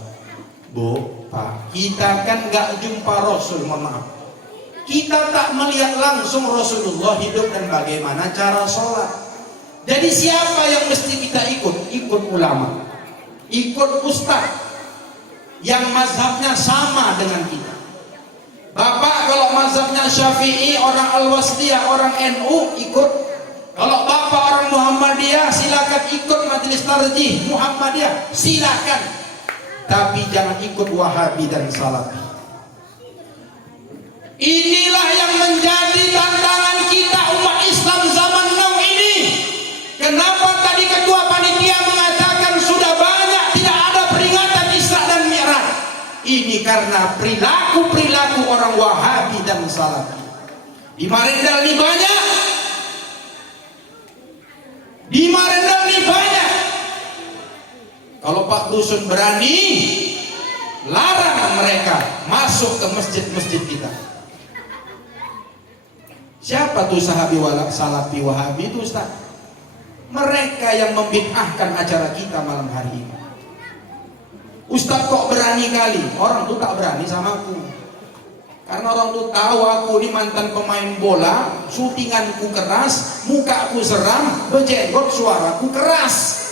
Bu, Pak, kita kan gak jumpa Rasul, mohon maaf. Kita tak melihat langsung Rasulullah hidup dan bagaimana cara sholat. Jadi siapa yang mesti kita ikut? Ikut ulama, ikut ustaz yang mazhabnya sama dengan kita. Bapak kalau mazhabnya Syafi'i, orang Al-Wasliyah, orang NU, ikut. Kalau bapak orang Muhammadiyah, silakan ikut majelis tarjih Muhammadiyah, silakan. Tapi jangan ikut Wahabi dan Salafi. Inilah yang menjadi tantangan kita umat Islam zaman now ini. Kenapa tadi ketua panitia mengatakan sudah banyak tidak ada peringatan Isra dan Mi'raj? Ini karena perilaku orang Wahabi dan Salafi. Di Marendal ini banyak. Di Marendal ini banyak. Kalau Pak Dusun berani, larang mereka masuk ke masjid-masjid kita. Siapa tuh Salafi Wahabi itu, Ustaz? Mereka yang membid'ahkan acara kita malam hari ini. Ustaz kok berani kali? Orang tuh tak berani sama aku. Karena orang tuh tahu aku ini mantan pemain bola, syutinganku keras, mukaku seram, bejenggot, suaraku keras.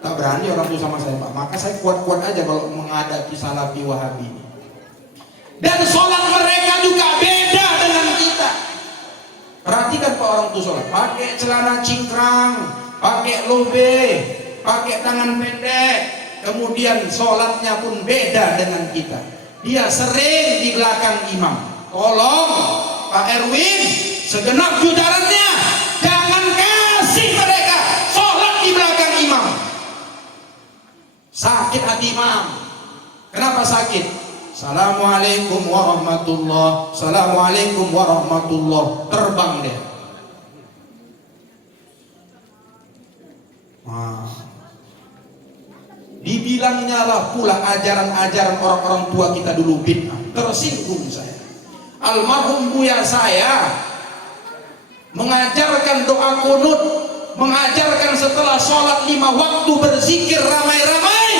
Tak berani orang tuh sama saya, Pak. Maka saya kuat-kuat aja kalau menghadapi Salafi Wahabi ini. Dan sholat mereka juga beda dengan kita. Perhatikan Pak, orang tuh sholat pakai celana cingkrang, pakai lobe, pakai tangan pendek, kemudian sholatnya pun beda dengan kita. Dia sering di belakang imam. Tolong Pak Erwin, segenap jajarannya jangan kasih mereka sholat di belakang imam. Sakit hati imam. Kenapa sakit? Assalamualaikum warahmatullah, assalamualaikum warahmatullah, terbang dia. Dibilangnya lah pula ajaran-ajaran orang-orang tua kita dulu bid'ah. Tersinggung saya. Almarhum buya saya mengajarkan doa kunut, mengajarkan setelah sholat 5 waktu berzikir ramai-ramai,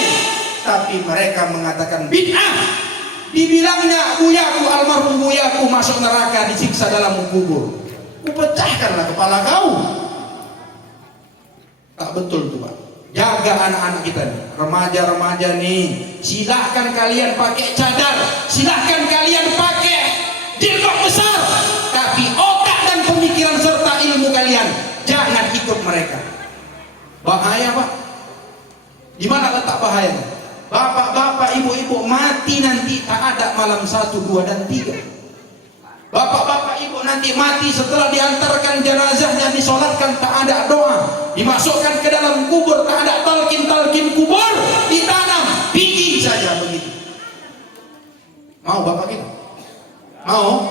tapi mereka mengatakan bid'ah. Dibilangnya buyaku, almarhum buyaku masuk neraka, disiksa dalam kubur. Kupecahkanlah kepala kau. Tak betul tuh, Pak. Jaga anak-anak kita nih, remaja-remaja nih. Silahkan kalian pakai cadar, silahkan kalian pakai jilbab besar, tapi otak dan pemikiran serta ilmu kalian jangan ikut mereka. Bahaya, Pak. Di mana letak bahayanya? Bapak-bapak, ibu-ibu mati nanti tak ada malam 1, 2, dan 3. Bapak-bapak, ibu nanti mati setelah diantarkan jenazahnya, disolatkan tak ada doa, dimasukkan ke dalam kubur tak ada talqin kubur, ditanam biji saja begitu. Mau bapak kita? Mau?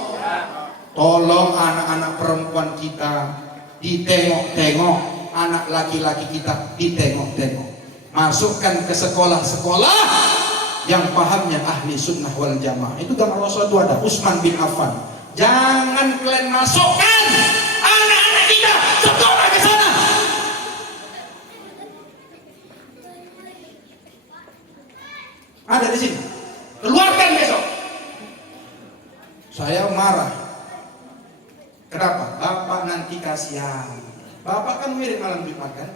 Tolong anak-anak perempuan kita ditengok-tengok, anak laki-laki kita ditengok-tengok. Masukkan ke sekolah-sekolah yang pahamnya ahli sunnah wal jamaah. Itu gambar Rasul itu ada, Utsman bin Affan. Jangan kalian masukkan anak-anak Ada di sini. Keluarkan besok. Saya marah. Kenapa? Bapak nanti kasihan. Bapak kan wirid malam Jumat kan?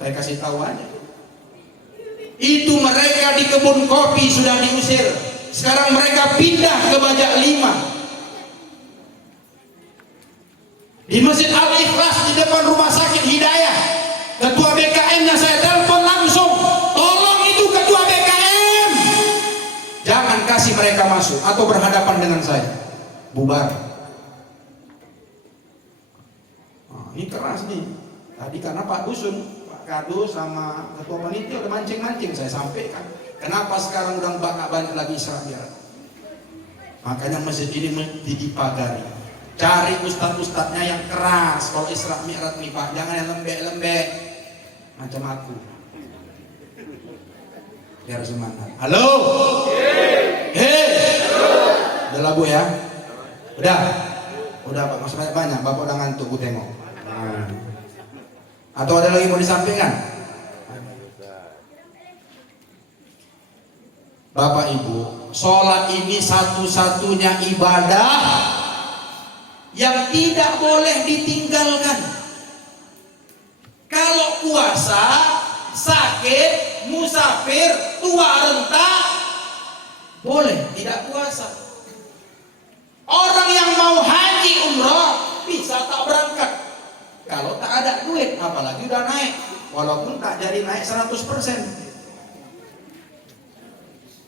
Saya kasih tahu aja. Itu mereka di kebun kopi sudah diusir. Sekarang mereka pindah ke Bajak Lima. Di Masjid Al-Ikhlas di depan Rumah Sakit Hidayah. Ketua BKM-nya saya telepon langsung. Tolong itu ketua BKM. Jangan kasih mereka masuk atau berhadapan dengan saya. Bubar. Nah, ini keras nih. Tadi karena Pak Dusun, Pak Kadus sama ketua panitia udah mancing-mancing saya sampaikan. Kenapa sekarang udah nggak banyak lagi Isra Mi'raj? Makanya masjid ini mesti dipagari. Cari ustadz-ustadznya yang keras kalau Isra Mi'raj nih Pak. Jangan yang lembek-lembek macam aku. Biar semangat. Halo. Udah lah Bu ya. Udah Pak, maksudnya banyak. Bapak udah ngantuk, Bu tengok. Atau ada lagi mau disampaikan? Bapak Ibu, sholat ini satu-satunya ibadah yang tidak boleh ditinggalkan. Kalau puasa, sakit, musafir, tua renta, boleh tidak puasa. Orang yang mau haji umroh bisa tak berangkat. Kalau tak ada duit, apalagi udah naik. Walaupun tak jadi naik 100%.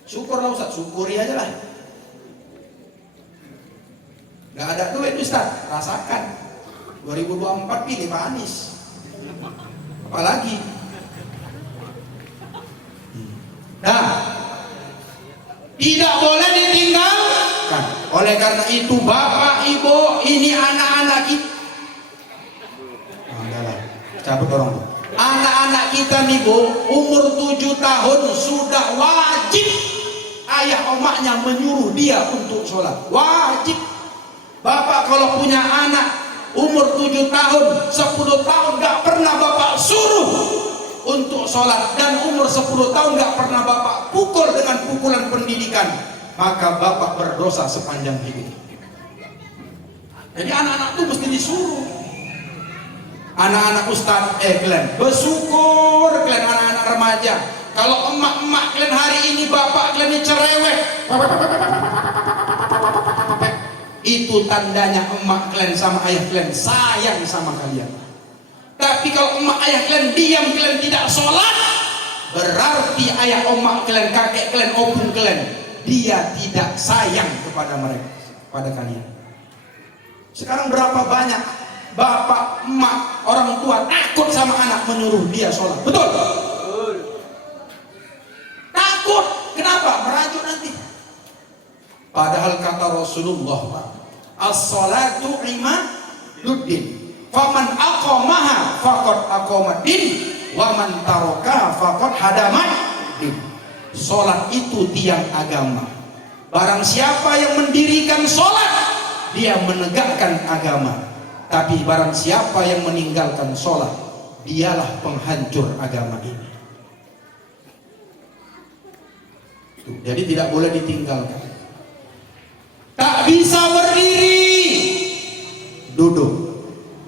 Syukurlah Ustaz, syukuri aja lah. Gak ada duit Ustaz, rasakan. 2024 pilih Pak Anies. Apalagi. Nah, tidak boleh ditinggalkan. Oleh karena itu Bapak Ibu, ini anak-anak kita. Cabut orang tuh. Anak-anak kita nih Bu, umur 7 tahun sudah wajib ayah omaknya menyuruh dia untuk sholat. Wajib. Bapak kalau punya anak umur 7 tahun, 10 tahun gak pernah Bapak suruh untuk sholat, dan umur 10 tahun gak pernah Bapak pukul dengan pukulan pendidikan, maka Bapak berdosa sepanjang hidup. Jadi anak-anak itu mesti disuruh. Anak-anak Ustadz kalian bersyukur, kalian anak-anak remaja. Kalau emak-emak kalian hari ini, bapak kalian ini cerewet, itu tandanya emak kalian sama ayah kalian sayang sama kalian. Tapi kalau emak ayah kalian diam, kalian tidak sholat, berarti ayah emak kalian, kakek kalian, opung kalian, dia tidak sayang kepada mereka, pada kalian. Sekarang berapa banyak bapak, emak, orang tua takut sama anak menyuruh dia sholat. Betul? Takut. Kenapa? Merajuk nanti. Padahal kata Rasulullah, as-salatu imaduddin, faman aqamaha faqad aqamaddin, wa man taraka faqad hadamaddin. Sholat itu tiang agama. Barang siapa yang mendirikan sholat, dia menegakkan agama. Tapi barang siapa yang meninggalkan sholat, dialah penghancur agama ini. Tuh, jadi tidak boleh ditinggalkan. Tak bisa berdiri, duduk.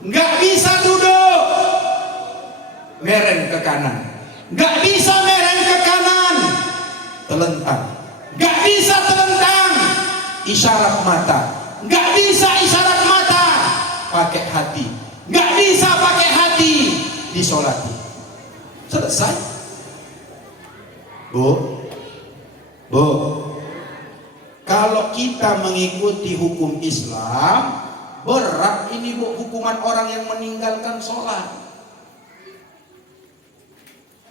Nggak bisa duduk, mereng ke kanan. Nggak bisa mereng ke kanan, telentang. Nggak bisa telentang, isyarat mata. Nggak bisa isyarat mata, pakai hati. Nggak bisa pakai hati, disolati. Selesai. Bu, kalau kita mengikuti hukum Islam, berat ini Bu hukuman orang yang meninggalkan sholat.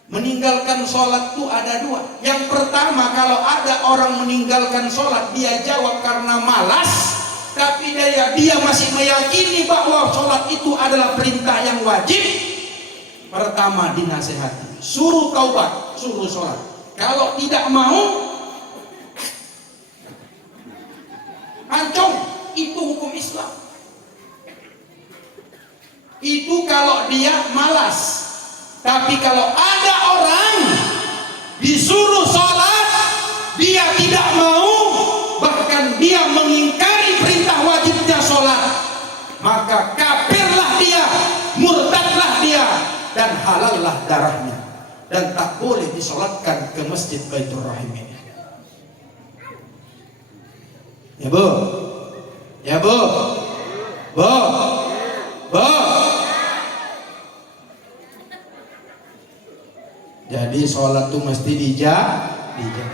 Meninggalkan sholat itu ada dua. Yang pertama, kalau ada orang meninggalkan sholat, dia jawab karena malas, tapi dia masih meyakini bahwa sholat itu adalah perintah yang wajib. Pertama dinasehati, suruh taubat, suruh sholat. Kalau tidak mau, hancur. Itu hukum Islam. Itu kalau dia malas. Tapi kalau ada orang disuruh sholat, dia tidak mau, bahkan dia mengingkari perintah wajibnya sholat, maka kafirlah dia, murtadlah dia, dan halallah darahnya, dan tak boleh disolatkan ke masjid Baitur Rahim ini. Ya bu, ya bu, bu, bu. Jadi sholat tuh mesti dijaga.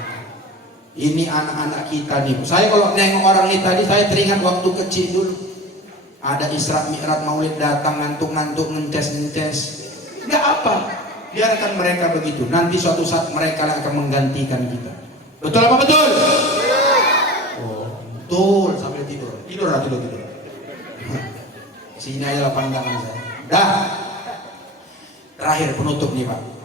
Ini anak-anak kita nih. Saya kalau nengok orang ini tadi, saya teringat waktu kecil dulu. Ada Isra Mi'raj Maulid datang, ngantuk-ngantuk, ngences-ngences. Nggak apa, biarkan mereka begitu. Nanti suatu saat mereka akan menggantikan kita. Betul apa betul? Oh, betul. Sampai tidur. Tidur. Sini aja pandangan saya. Dah. Terakhir penutup nih Pak.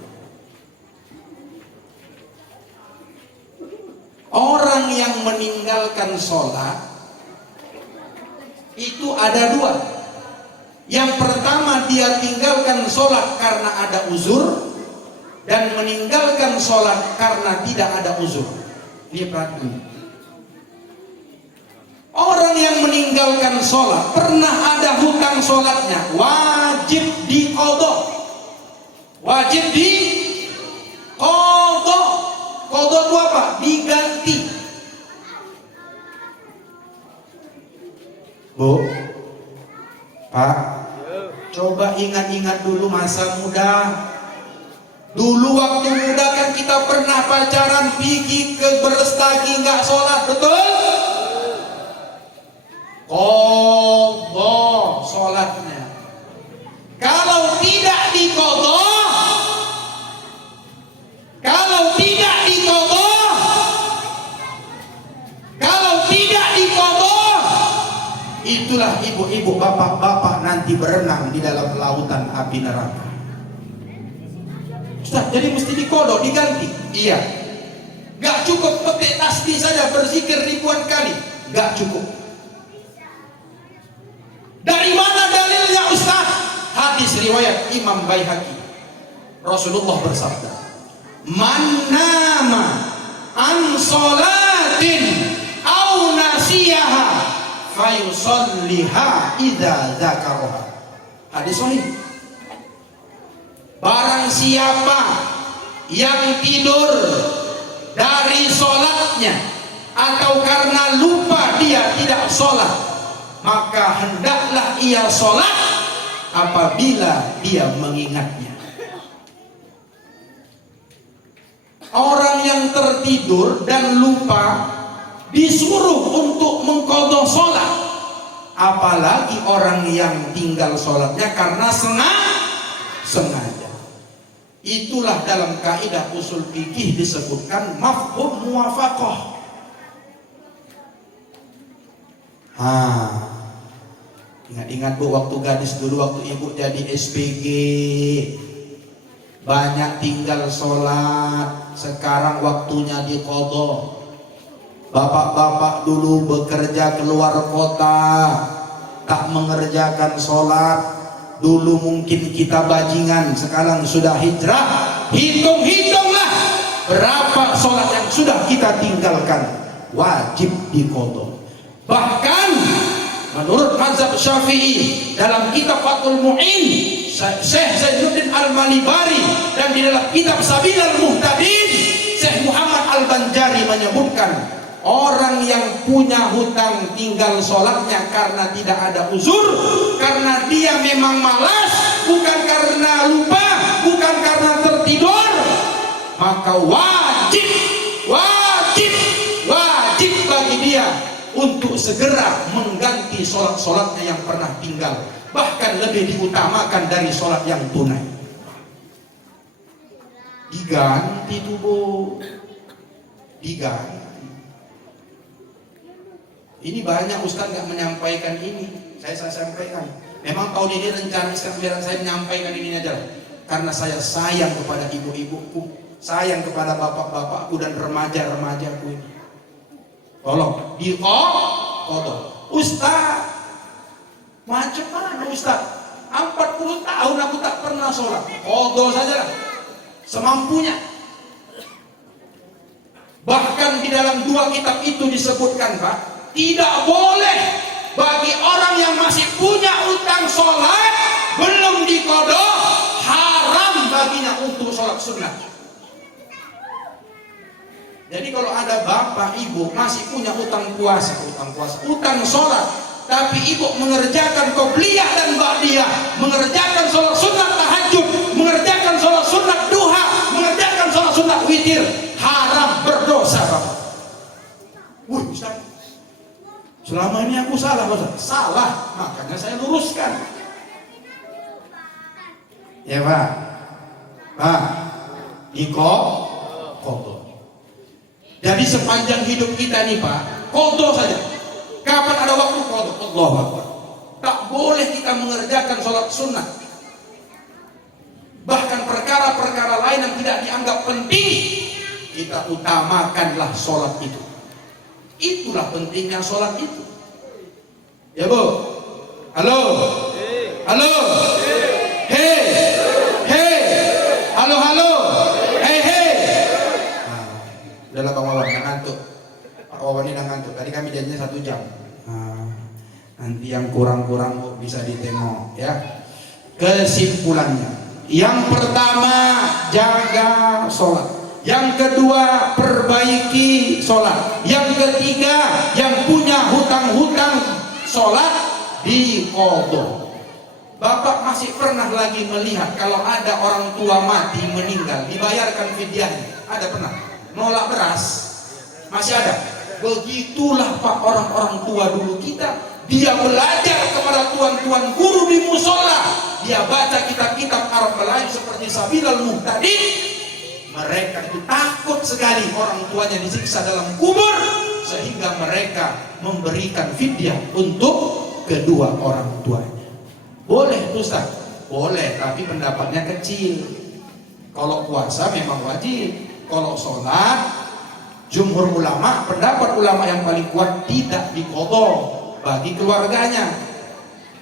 Orang yang meninggalkan sholat itu ada dua. Yang pertama, dia tinggalkan sholat karena ada uzur, dan meninggalkan sholat karena tidak ada uzur. Ini perhatian. Orang yang meninggalkan sholat pernah ada hutang sholatnya, wajib diqadha. Wajib diqadha. Qadha itu apa? Diganti. Bu, Pak, coba ingat-ingat dulu masa muda. Dulu waktu muda kan kita pernah pacaran, pergi ke Berestagi nggak sholat, betul? Qadha sholatnya. Kalau tidak diqadha, itulah ibu-ibu, bapak-bapak nanti berenang di dalam lautan api neraka. Ustaz, jadi mesti diqadha, diganti? Iya. Gak cukup petik tasbih saja, berzikir ribuan kali, gak cukup. Dari mana dalilnya Ustaz? Hadis riwayat Imam Baihaqi. Rasulullah bersabda, "Man nama an sholatin au nasiyaha fayusalliha idza dzakaraha." Hadis sahih. Barang siapa yang tidur dari sholatnya atau karena lupa dia tidak sholat, maka hendaklah ia sholat apabila dia mengingatnya. Orang yang tertidur dan lupa disuruh untuk mengqadha sholat, apalagi orang yang tinggal sholatnya karena sengaja. Itulah dalam kaidah usul fikih disebutkan mafhum muwafaqah. Ingat-ingat Bu, waktu gadis dulu, waktu ibu jadi SPG, banyak tinggal sholat, sekarang waktunya diqadha. Bapak-bapak dulu bekerja keluar kota, tak mengerjakan sholat. Dulu mungkin kita bajingan, sekarang sudah hijrah. Hitung-hitunglah berapa sholat yang sudah kita tinggalkan, wajib diqadha. Bahkan menurut mazhab Syafi'i, dalam kitab Fathul Mu'in, Syekh Zainuddin Al-Malibari, dan di dalam kitab Sabilal Muhtadin, Syekh Muhammad Al-Banjari menyebutkan, orang yang punya hutang tinggal sholatnya karena tidak ada uzur, karena dia memang malas, bukan karena lupa, bukan karena tertidur, maka wajib bagi dia untuk segera mengganti sholat-sholatnya yang pernah tinggal, bahkan lebih diutamakan dari sholat yang tunai. Diganti tuh Bu, diganti. Ini banyak Ustaz nggak menyampaikan ini, saya sampaikan. Memang tahun ini rencana Islam saya menyampaikan ini aja, karena saya sayang kepada ibu-ibuku, sayang kepada bapak-bapakku dan remaja-remajaku ini. Tolong diqadha. Ustaz, macam mana Ustaz? 40 tahun aku tak pernah sholat. Qadha saja lah, semampunya. Bahkan di dalam 2 kitab itu disebutkan, Pak, tidak boleh bagi orang yang masih punya utang sholat belum diqadha, haram baginya untuk sholat sunnah. Jadi kalau ada bapak ibu masih punya utang puasa, utang sholat, tapi ibu mengerjakan qobliyah dan ba'diyah, mengerjakan sholat sunnah tahajud, mengerjakan sholat sunnah duha, mengerjakan sholat sunnah witir, haram, berdosa, bapak. Ustaz, selama ini aku salah, Ustaz. Salah, makanya saya luruskan. Ya Pak, qadha. Jadi sepanjang hidup kita nih Pak, qadha saja. Kapan ada waktu qadha? Allahu Akbar. Tak boleh kita mengerjakan sholat sunnah. Bahkan perkara-perkara lain yang tidak dianggap penting, kita utamakanlah sholat itu. Itulah pentingnya sholat itu. Ya Bu? Halo? Halo? Hei! Hei! Halo, halo! Hei, hei! Udahlah Bang Wawan, jangan ngantuk. Pak Wawan ini ngantuk. Tadi kami janjinya 1 jam. Nanti yang kurang-kurang kok bisa ditengok ya. Kesimpulannya, yang pertama jaga sholat, yang kedua perbaiki sholat, yang ketiga yang punya hutang-hutang sholat diqadha. Bapak masih pernah lagi melihat kalau ada orang tua mati meninggal dibayarkan fidyahnya? Ada pernah? Nolak beras masih ada. Begitulah Pak orang-orang tua dulu kita. Dia belajar kepada tuan-tuan guru di musola. Dia baca kitab-kitab Arab Melayu seperti Sabilal Muhtadin. Mereka itu takut sekali orang tuanya disiksa dalam kubur, sehingga mereka memberikan fidyah untuk kedua orang tuanya. Boleh Ustaz? Boleh, tapi pendapatnya kecil. Kalau puasa memang wajib. Kalau sholat, jumhur ulama, pendapat ulama yang paling kuat tidak diqadha bagi keluarganya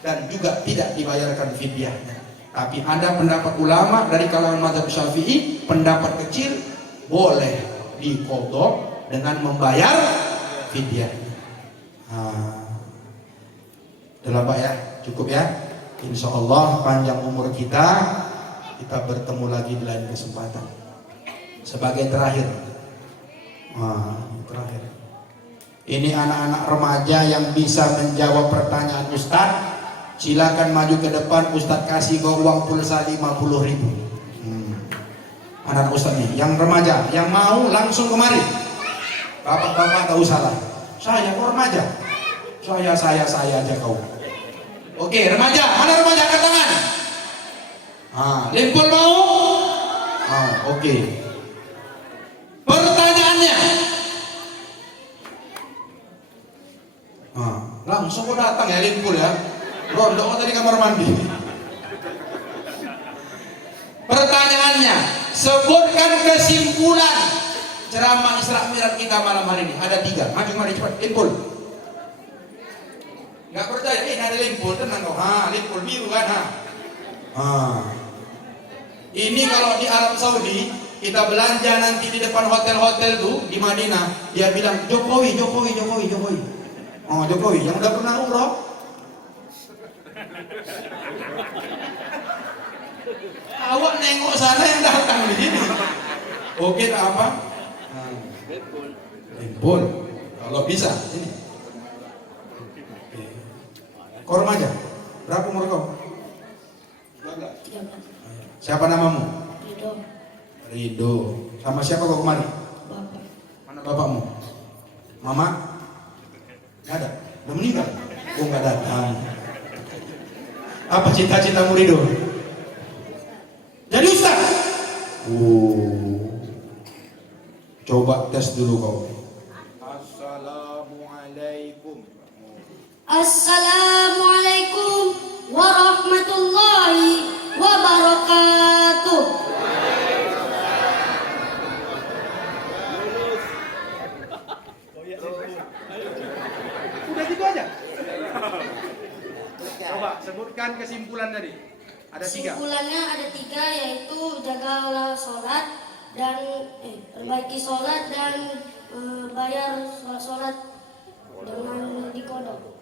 dan juga tidak dibayarkan fidyahnya. Tapi ada pendapat ulama dari kalangan mazhab Syafi'i, pendapat kecil boleh diqadha dengan membayar fidyahnya. Udah Pak ya, cukup ya. Insya Allah panjang umur kita bertemu lagi di lain kesempatan. Sebagai terakhir, terakhir. Ini anak-anak remaja yang bisa menjawab pertanyaan Ustadz, silakan maju ke depan. Ustadz kasih uang pulsa 50.000. Anak Ustadz nih, yang remaja, yang mau langsung kemari. Bapak-bapak tak usah lah. Saya kok remaja? Saya aja kau. Oke, remaja, mana remaja angkat tangan? Limpul mau? Oke. Pertanyaannya, langsung kok datang ya Limpul ya. Rondok tadi kamar mandi. Pertanyaannya, sebutkan kesimpulan ceramah Isra Mi'raj kita malam hari ini. Ada 3. Mari cepat, Limpul. Nggak percaya, ini ada Limpul, tenang kok. Limpul biru kan. Ini kalau di Arab Saudi kita belanja nanti di depan hotel-hotel tuh di Madinah, dia bilang Jokowi. Jokowi yang udah pernah umroh. Awak nengok sana yang datang di sini. Oke, tak apa? Limpul. Kalau bisa ini. Kau remaja? Berapa umur kau? 13. Siapa namamu? Ridho. Sama siapa kau kemari? Bapak. Mana bapakmu? Mama? Nggak ada? Udah meninggal? Oh nggak datang. Apa cita-citamu Ridho? Jadi Ustaz? Coba tes dulu kau. Assalamualaikum. Assalamualaikum warahmatullahi wabarakatuh. Udah gitu aja. Coba sebutkan sebutkan kesimpulan tadi. Ada 3. Kesimpulannya ada 3, yaitu jagalah sholat dan perbaiki sholat dan bayar sholat dengan dikodok.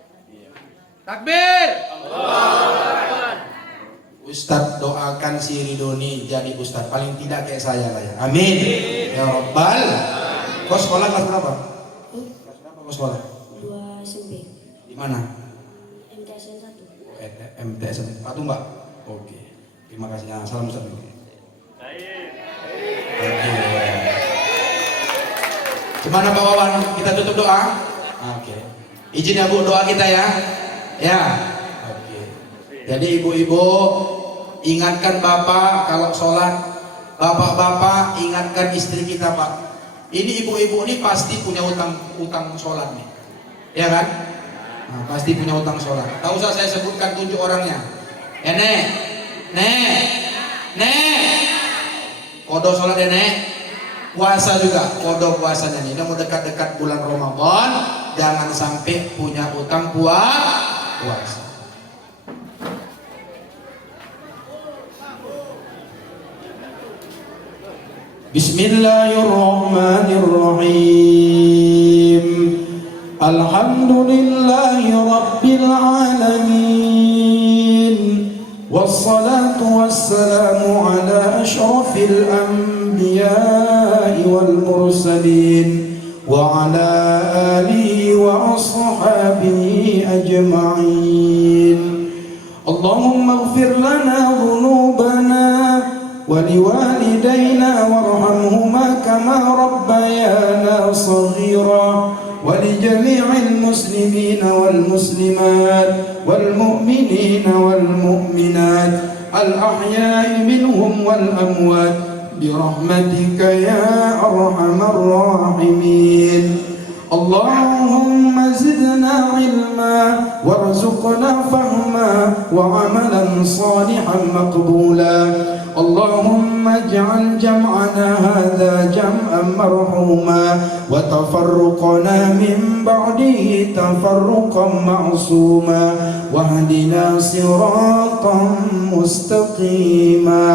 Takbir. Ustadz doakan si Ridoni jadi ustadz, paling tidak kayak saya lah ya. Amin. Ya Rabbal. Kau sekolah kelas berapa? Kelas berapa kau sekolah? 2 SMP. Di mana? MTSN 1. MTSN 1 Mbak. Oke. Terima kasih. Nah, salam Ustadz. Oke. Gimana Pak Wawan? Kita tutup doa? Oke. Izin ya Bu, doa kita ya. Ya. Oke. Jadi ibu-ibu ingatkan bapak kalau sholat, bapak-bapak ingatkan istri kita Pak. Ini ibu-ibu ini pasti punya utang sholat nih, ya kan? Nah, pasti punya utang sholat. Tak usah saya sebutkan 7 orangnya. Nek, kodo sholat ya Nek. Puasa juga, kodo puasanya nih. Udah mau dekat-dekat bulan Ramadan, jangan sampai punya utang puasa. Bismillahirrahmanirrahim. Alhamdulillahi rabbil alamin. Wassalatu wassalamu ala ashrafil anbiya'i wal mursalin wa ala alihi wa ashabihi ajma'in. Allahumma ighfir lana dhunubana ولوالدينا وارحمهما كما ربيانا صغيرا ولجميع المسلمين والمسلمات والمؤمنين والمؤمنات الأحياء منهم والأموات برحمتك يا أرحم الراحمين. اللهم زدنا علما وارزقنا فهما وعملا صالحا مقبولا. اللهم اجعل جمعنا هذا جمعا مرحوما وتفرقنا من بعده تفرقا معصوما واهدنا صراطا مستقيما.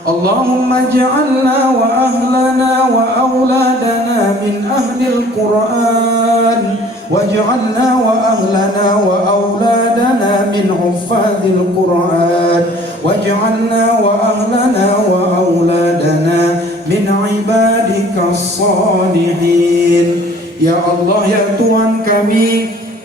اللهم اجعلنا وأهلنا وأولادنا من أهل القرآن واجعلنا وأهلنا وأولادنا من حفاظ القرآن واجعلنا وأهلنا وأولادنا من عبادك الصالحين. Ya Allah, ya Tuhan kami,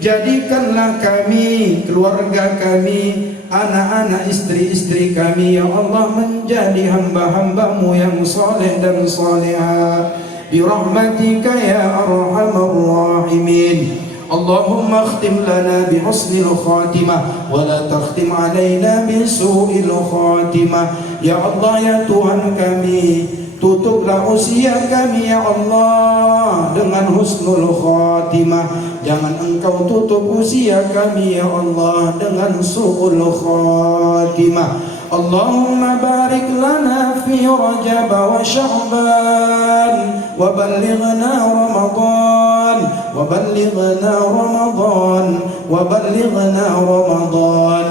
jadikanlah kami, keluarga kami, anak-anak istri-istri kami, ya Allah, menjadi hamba-hambamu yang soleh dan soleha birahmatika ya arhamar rahimin. Allahumma akhtim lana bihusnil khatimah wa la takhtim alaina bisu'il khatimah. Ya Allah, ya Tuhan kami, tutuplah usia kami ya Allah dengan husnul khatimah. Jangan engkau tutup usia kami ya Allah dengan su'ul khatimah. Allahumma barik lana fi Rajab wa Sya'ban wa ballighna Ramadan wa ballighna Ramadan wa ballighna Ramadan.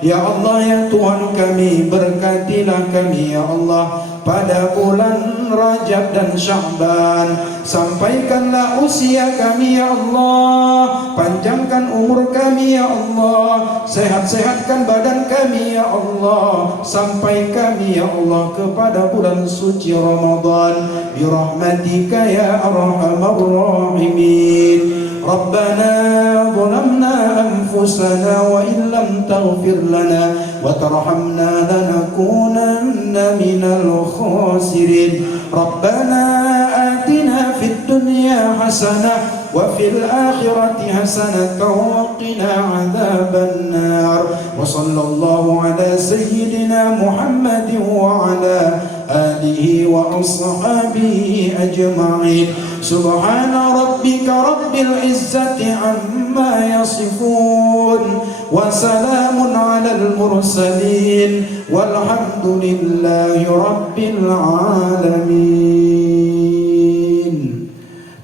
Ya Allah, ya Tuhan kami, berkatilah kami ya Allah pada bulan Rajab dan Sya'ban. Sampaikanlah usia kami ya Allah, panjangkan umur kami ya Allah, sehat-sehatkan badan kami ya Allah, sampai kami ya Allah kepada bulan suci Ramadan birahmatika ya arhamar rahimin. Rabbana zalamna anfusana wa in lam taghfir lana wa tarhamna lanakunanna minal khasirin. Rabbana atina fid dunya hasanah wa fil akhirati hasanatan wa qina adzaban nar. Wa sallallahu ala sayyidina Muhammadin wa ala alihi wa ashabihi ajma'in. Subhana rabbika rabbil izzati amma yasifun wa salamun alal mursalin walhamdulillahi rabbil alamin.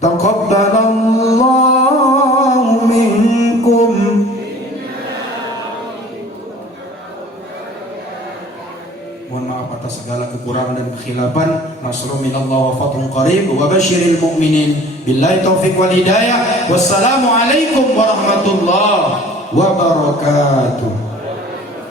Taqabbalallahu minkum Mohon maaf atas segala kekurangan dan kekhilafan. Nasrun minallah wa fathun qarib wa basyiril mu'minin. Billahi taufiq wal hidayah. Wassalamualaikum warahmatullahi wabarakatuh.